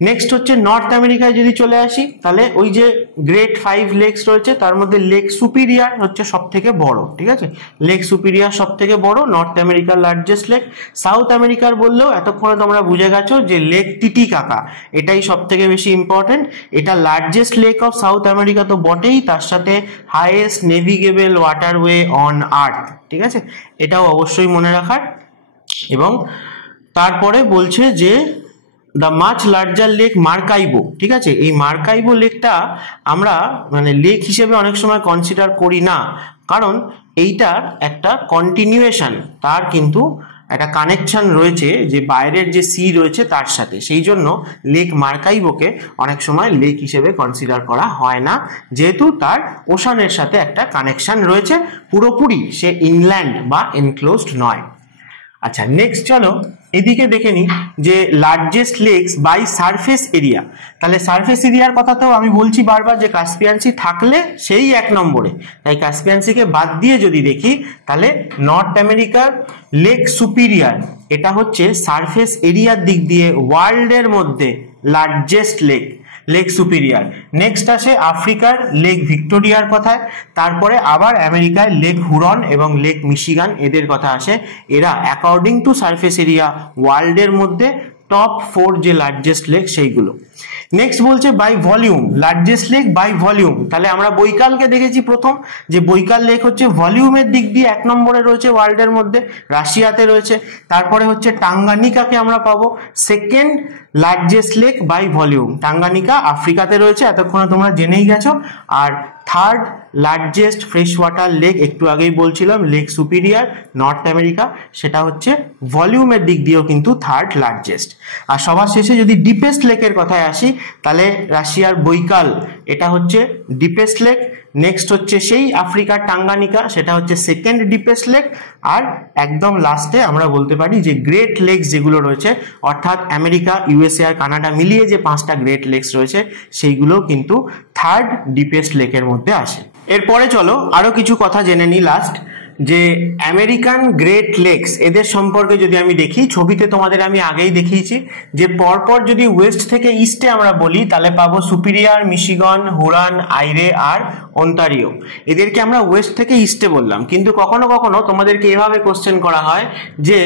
নেক্সট হচ্ছে নর্থ আমেরিকায় যদি চলে আসি, তাহলে ওই যে গ্রেট 5 লেকস রয়েছে তার মধ্যে লেক সুপিরিয়ার হচ্ছে সব থেকে বড়, ঠিক আছে, লেক সুপিরিয়ার সব থেকে বড়, নর্থ আমেরিকার লার্জেস্ট লেক। সাউথ আমেরিকার বললেও এতক্ষণে তোমরা বুঝে গেছো যে লেক টিটিকাকা এটাই সব থেকে বেশি ইম্পর্টেন্ট, এটা largest lake of south America তো বটেই, তার সাথে highest navigable waterway on earth, ঠিক আছে, এটাও অবশ্যই মনে রাখার। এবং তারপরে বলছে যে দ্য মাচ লার্জার লেক মার্কাইবো, ঠিক আছে, এই মার্কাইবো লেকটা আমরা মানে লেক হিসেবে অনেক সময় কনসিডার করি না, কারণ এইটার একটা কন্টিনিউয়েশন, তার কিন্তু একটা কানেকশন রয়েছে যে বাইরের যে সি রয়েছে তার সাথে, সেই জন্য লেক মার্কাইবোকে অনেক সময় লেক হিসেবে কনসিডার করা হয় না, যেহেতু তার ওশানের সাথে একটা কানেকশন রয়েছে, পুরোপুরি সে ইনল্যান্ড বা এনক্লোজড নয়। আচ্ছা, নেক্সট চলো এদিকে দেখে নি যে largest lakes by surface area. তাহলে সারফেস এরিয়ার কথা তো আমি বলছি বারবার যে কাস্পিয়ান সি থাকলে সেই 1 নম্বরে, তাই কাস্পিয়ান সিকে বাদ দিয়ে যদি দেখি তাহলে নর্থ আমেরিকার লেক সুপিরিয়ার, এটা হচ্ছে সারফেস এরিয়ার দিক দিয়ে ওয়ার্ল্ডের মধ্যে লার্জেস্ট লেক সুপিরিয়ার। নেক্সট আসে আফ্রিকার লেক ভিক্টোরিয়ার কথায়, তারপরে আবার আমেরিকায় লেক হুরন এবং লেক মিশিগান, এদের কথা আসে। এরা অ্যাকর্ডিং টু সারফেস এরিয়া ওয়ার্ল্ডের মধ্যে টপ 4 যে লার্জেস্ট লেক সেইগুলো। নেক্সট বলছে by volume, largest lake by volume. তাহলে আমরা বৈকালকে দেখেছি প্রথম, যে বৈকাল লেক হচ্ছে ভলিউমের দিক দিয়ে 1 নম্বরে রয়েছে ওয়ার্ল্ডের মধ্যে, রাশিয়াতে রয়েছে। তারপরে হচ্ছে টাঙ্গানিকাকে আমরা পাবো second largest lake by volume, Tanganyika আফ্রিকাতে রয়েছে, এতক্ষণে তোমরা জেনেই গেছো। আর third largest fresh water lake, একটু আগেই বলছিলাম লেক সুপিরিয়ার, নর্থ আমেরিকা, সেটা হচ্ছে ভলিউমের দিক দিয়েও কিন্তু থার্ড লার্জেস্ট। আর সবার শেষে যদি ডিপেস্ট লেকের কথায় আসি তাহলে রাশিয়ার বৈকাল, এটা হচ্ছে ডিপেস্ট লেক। নেক্সট হচ্ছে সেই আফ্রিকার টাঙ্গানিকা, সেটা হচ্ছে সেকেন্ড ডিপেস্ট লেক। আর একদম লাস্টে আমরা বলতে পারি যে গ্রেট লেকস যেগুলো রয়েছে, অর্থাৎ আমেরিকা, ইউএসএ আর কানাডা মিলিয়ে যে 5টা গ্রেট লেকস রয়েছে সেইগুলো কিন্তু থার্ড ডিপেস্ট লেকের মধ্যে আসে। এরপরে চলো আরো কিছু কথা জেনে নিই লাস্ট, যে আমেরিকান গ্রেট লেকস এদের সম্পর্কে যদি আমি দেখি, ছবিতে তোমাদের আমি আগেই দেখিয়েছি যে পরপর যদি ওয়েস্ট থেকে ইস্টে আমরা বলি তাহলে পাবো সুপিরিয়ার, মিশিগন, হুরন, আইরে আর অন্টারিও। এদেরকে আমরা ওয়েস্ট থেকে ইস্টে বললাম, কিন্তু কখনো কখনো তোমাদেরকে এভাবে কোশ্চেন করা হয় যে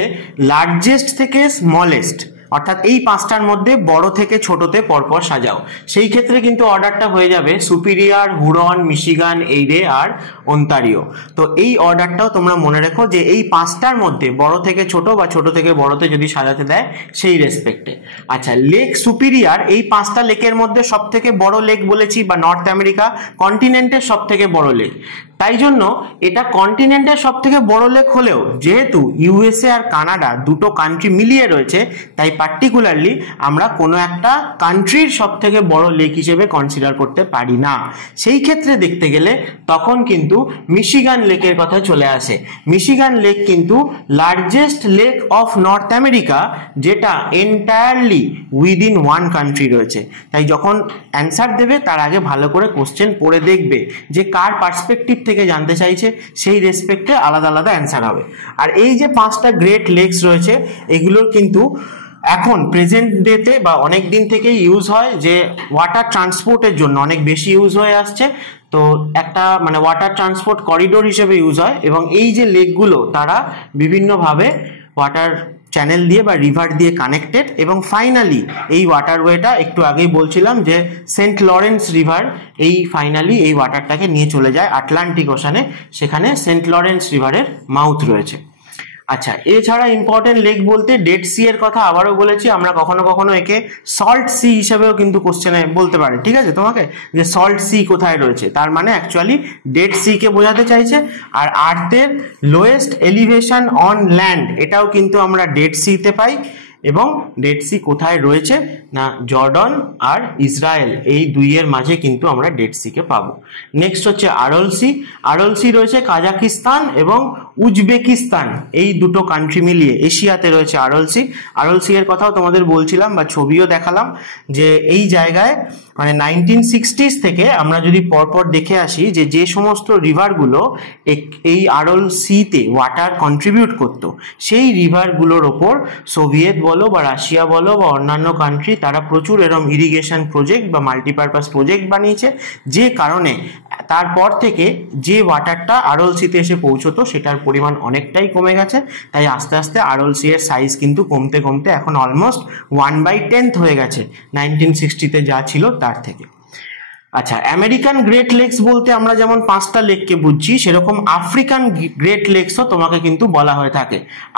লার্জেস্ট থেকে স্মলেস্ট, অর্থাৎ এই 5টার মধ্যে বড় থেকে ছোটতে পরপর সাজাও। সেই ক্ষেত্রে কিন্তু অর্ডারটা হয়ে যাবে সুপিরিয়ার, হুরন, মিশিগান, এইরে আর অন্টারিও। তো এই অর্ডারটাও তোমরা মনে রেখো যে এই 5টার মধ্যে বড় থেকে ছোট বা ছোট থেকে বড়তে যদি সাজাতে দেয় সেই রেসপেক্টে। আচ্ছা, লেক সুপিরিয়ার এই 5টা লেকের মধ্যে সব থেকে বড় লেক বলেছি, বা নর্থ আমেরিকা কন্টিনেন্টের সব থেকে বড় লেক, তাই জন্য এটা কন্টিনেন্টের সব থেকে বড় লেক হলেও যেহেতু ইউএসএ আর কানাডা দুটো কান্ট্রি মিলিয়ে রয়েছে, তাই পার্টিকুলারলি আমরা কোনো একটা কান্ট্রির সব থেকে বড় লেক হিসেবে কনসিডার করতে পারি না। সেই ক্ষেত্রে দেখতে গেলে তখন কিন্তু মিশিগান লেকের কথা চলে আসে। মিশিগান লেক কিন্তু largest lake of north America, যেটা এন্টায়ারলি উইদিন 1 কান্ট্রি রয়েছে। তাই যখন অ্যান্সার দেবে তার আগে ভালো করে কোশ্চেন পড়ে দেখবে যে কার পার্সপেক্টিভ থেকে জানতে চাইছে, সেই রেসপেক্টে আলাদা আলাদা অ্যান্সার হবে। আর এই যে 5টা গ্রেট লেকস রয়েছে এগুলোর কিন্তু এখন প্রেজেন্ট ডেতে বা অনেক দিন থেকেই ইউজ হয়, যে ওয়াটার ট্রান্সপোর্টের জন্য অনেক বেশি ইউজ হয়ে আসছে। তো একটা মানে ওয়াটার ট্রান্সপোর্ট করিডোর হিসেবে ইউজ হয়, এবং এই যে লেকগুলো তারা বিভিন্নভাবে ওয়াটার চ্যানেল দিয়ে বা রিভার দিয়ে কানেক্টেড, এবং ফাইনালি এই ওয়াটারওয়েটা একটু আগেই বলছিলাম যে সেন্ট লরেন্স রিভার এই ফাইনালি এই ওয়াটারটাকে নিয়ে চলে যায় আটলান্টিক ওশানে, সেখানে সেন্ট লরেন্স রিভারের মাউথ রয়েছে। আচ্ছা, এছাড়া ইম্পর্টেন্ট লেক বলতে ডেড সি এর কথা আবারও বলেছি, আমরা কখনো কখনো একে সল্ট সি হিসেবেও কিন্তু কোশ্চেনে বলতে পারে, ঠিক আছে তোমাকে, যে সল্ট সি কোথায় রয়েছে, তার মানে অ্যাকচুয়ালি ডেড সি কে বোঝাতে চাইছে। আর আর্থের লোয়েস্ট এলিভেশন অন ল্যান্ড, এটাও কিন্তু আমরা ডেড সিতে পাই, এবং ডেড সি কোথায় রয়েছে না জর্ডন আর ইসরায়েল, এই দুইয়ের মাঝে কিন্তু আমরা ডেড সিকে পাবো। নেক্সট হচ্ছে আরল সি, আরল সি রয়েছে কাজাকিস্তান এবং উজবেকিস্তান এই দুটো কান্ট্রি মিলিয়ে এশিয়াতে রয়েছে আরল সি। আরল সি এর কথাও তোমাদের বলছিলাম বা ছবিও দেখালাম, যে এই জায়গায় মানে 1960s থেকে আমরা যদি পরপর দেখে আসি যে সমস্ত রিভারগুলো এই আরল সিতে ওয়াটার কন্ট্রিবিউট করতো, সেই রিভারগুলোর ওপর সোভিয়েত বলো বা রাশিয়া বলো বা অন্যান্য কান্ট্রি তারা প্রচুর এরকম ইরিগেশন প্রজেক্ট বা মাল্টিপারপাস প্রজেক্ট বানিয়েছে, যে কারণে তারপর থেকে যে ওয়াটারটা আরল সিতে এসে পৌঁছতো সেটার পরিমাণ অনেকটাই কমে গেছে। তাই আস্তে আস্তে আরল সি এর সাইজ কিন্তু কমতে কমতে এখন অলমোস্ট 1/10 হয়ে গেছে 1960-তে যা ছিল তার থেকে। আচ্ছা, আমেরিকান গ্রেট লেকস বলতে আমরা যেমন 5টা লেককে বুঝছি, সেরকম আফ্রিকান গ্রেট লেকসও তোমাকে কিন্তু বলা হয়ে থাকে।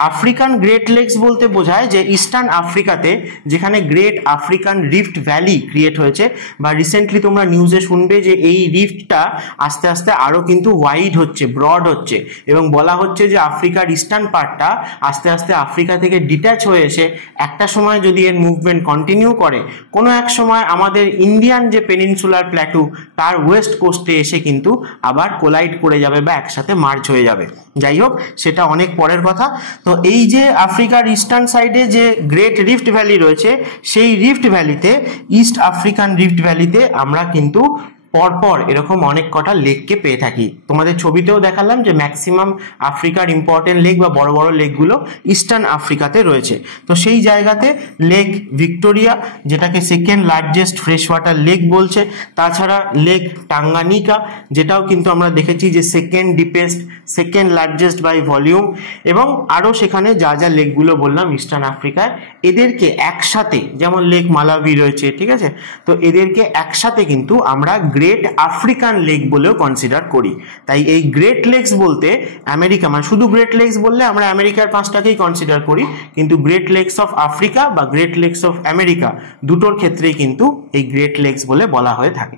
আফ্রিকান গ্রেট লেকস বলতে বোঝায় যে ইস্টার্ন আফ্রিকাতে যেখানে great African rift valley create হয়েছে, বা রিসেন্টলি তোমরা নিউজে শুনবে যে এই রিফটটা আস্তে আস্তে আরো কিন্তু ওয়াইড হচ্ছে, ব্রড হচ্ছে, এবং বলা হচ্ছে যে আফ্রিকার ইস্টার্ন পার্টটা আস্তে আস্তে আফ্রিকা থেকে ডিট্যাচ হয়ে এসে একটা সময় যদি এর মুভমেন্ট কন্টিনিউ করে, কোনো এক সময় আমাদের ইন্ডিয়ান যে পেনিনসুলার প্ল্যাটেউ প্ল্যাটু তার ওয়েস্ট কোস্টে এসে কিন্তু আবার কোলাইড করে যাবে বা একসাথে মার্জ হয়ে যাবে। যাই হোক, সেটা অনেক পরের কথা। তো এই যে আফ্রিকার ইস্টার্ন সাইডে যে গ্রেট রিফট ভ্যালি রয়েছে, সেই রিফট ভ্যালিতে, ইস্ট আফ্রিকান রিফট ভ্যালিতে আমরা কিন্তু পরপর এরকম অনেক কটা লেককে পেয়ে থাকি। তোমাদের ছবিতেও দেখালাম যে ম্যাক্সিমাম আফ্রিকার ইম্পর্টেন্ট লেক বা বড় বড় লেকগুলো ইস্টার্ন আফ্রিকাতে রয়েছে। তো সেই জায়গাতে লেক ভিক্টোরিয়া, যেটাকে second largest fresh water lake বলছে, তাছাড়া লেক টাঙ্গানিকা, যেটাও কিন্তু আমরা দেখেছি যে second deepest, second largest by volume, এবং আরও সেখানে যা যা লেকগুলো বললাম ইস্টার্ন আফ্রিকায়, এদেরকে একসাথে, যেমন লেক মালাভি রয়েছে, ঠিক আছে, তো এদেরকে একসাথে কিন্তু আমরা গ্রেট আফ্রিকান লেক বলেও কনসিডার করি। তাই এই গ্রেট লেকস বলতে আমেরিকা, মানে শুধু গ্রেট লেকস বললে আমরা আমেরিকার 5টাকেই কনসিডার করি, কিন্তু গ্রেট লেকস অফ আফ্রিকা বা গ্রেট লেকস অফ আমেরিকা দুটোর ক্ষেত্রেই কিন্তু এই গ্রেট লেকস বলে বলা হয়ে থাকে।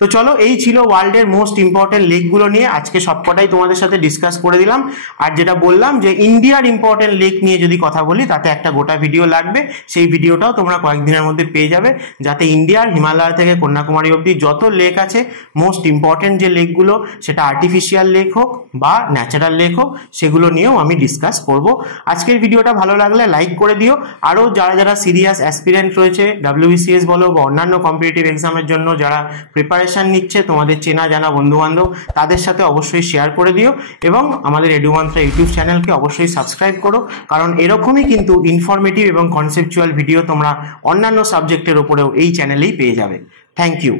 তো চলো, এই ছিল ওয়ার্ল্ডের মোস্ট ইম্পর্টেন্ট লেকগুলো নিয়ে আজকে সবকটাই তোমাদের সাথে ডিসকাস করে দিলাম। আর যেটা বললাম যে ইন্ডিয়ার ইম্পর্টেন্ট লেক নিয়ে যদি কথা বলি, তাতে একটা গোটা ভিডিও লাগবে, সেই ভিডিওটাও তোমরা কয়েকদিনের মধ্যে পেয়ে যাবে, যাতে ইন্ডিয়ার হিমালয় থেকে কন্যাকুমারী অবধি যত লেক আছে, মোস্ট ইম্পর্টেন্ট যে লেকগুলো, সেটা আর্টিফিশিয়াল লেক হোক বা ন্যাচারাল লেক হোক, সেগুলো নিয়েও আমি ডিসকাস করব। আজকের ভিডিওটা ভালো লাগলে লাইক করে দিও। আরও যারা যারা সিরিয়াস অ্যাসপিরেন্ট রয়েছে, WBCS বলো বা অন্যান্য কম্পিটিটিভ এক্সামের জন্য যারা প্রিপারেশন নিচ্ছে, তোমাদের চেনা জানা বন্ধু বান্ধব, তাদের সাথে অবশ্যই শেয়ার করে দিও, এবং আমাদের এডুমান্ত্রা ইউটিউব চ্যানেলকে অবশ্যই সাবস্ক্রাইব করো, কারণ এরকমই কিন্তু ইনফরমেটিভ এবং কনসেপচুয়াল ভিডিও তোমরা অন্যান্য সাবজেক্টের উপরেও এই চ্যানেলেই পেয়ে যাবে। Thank you.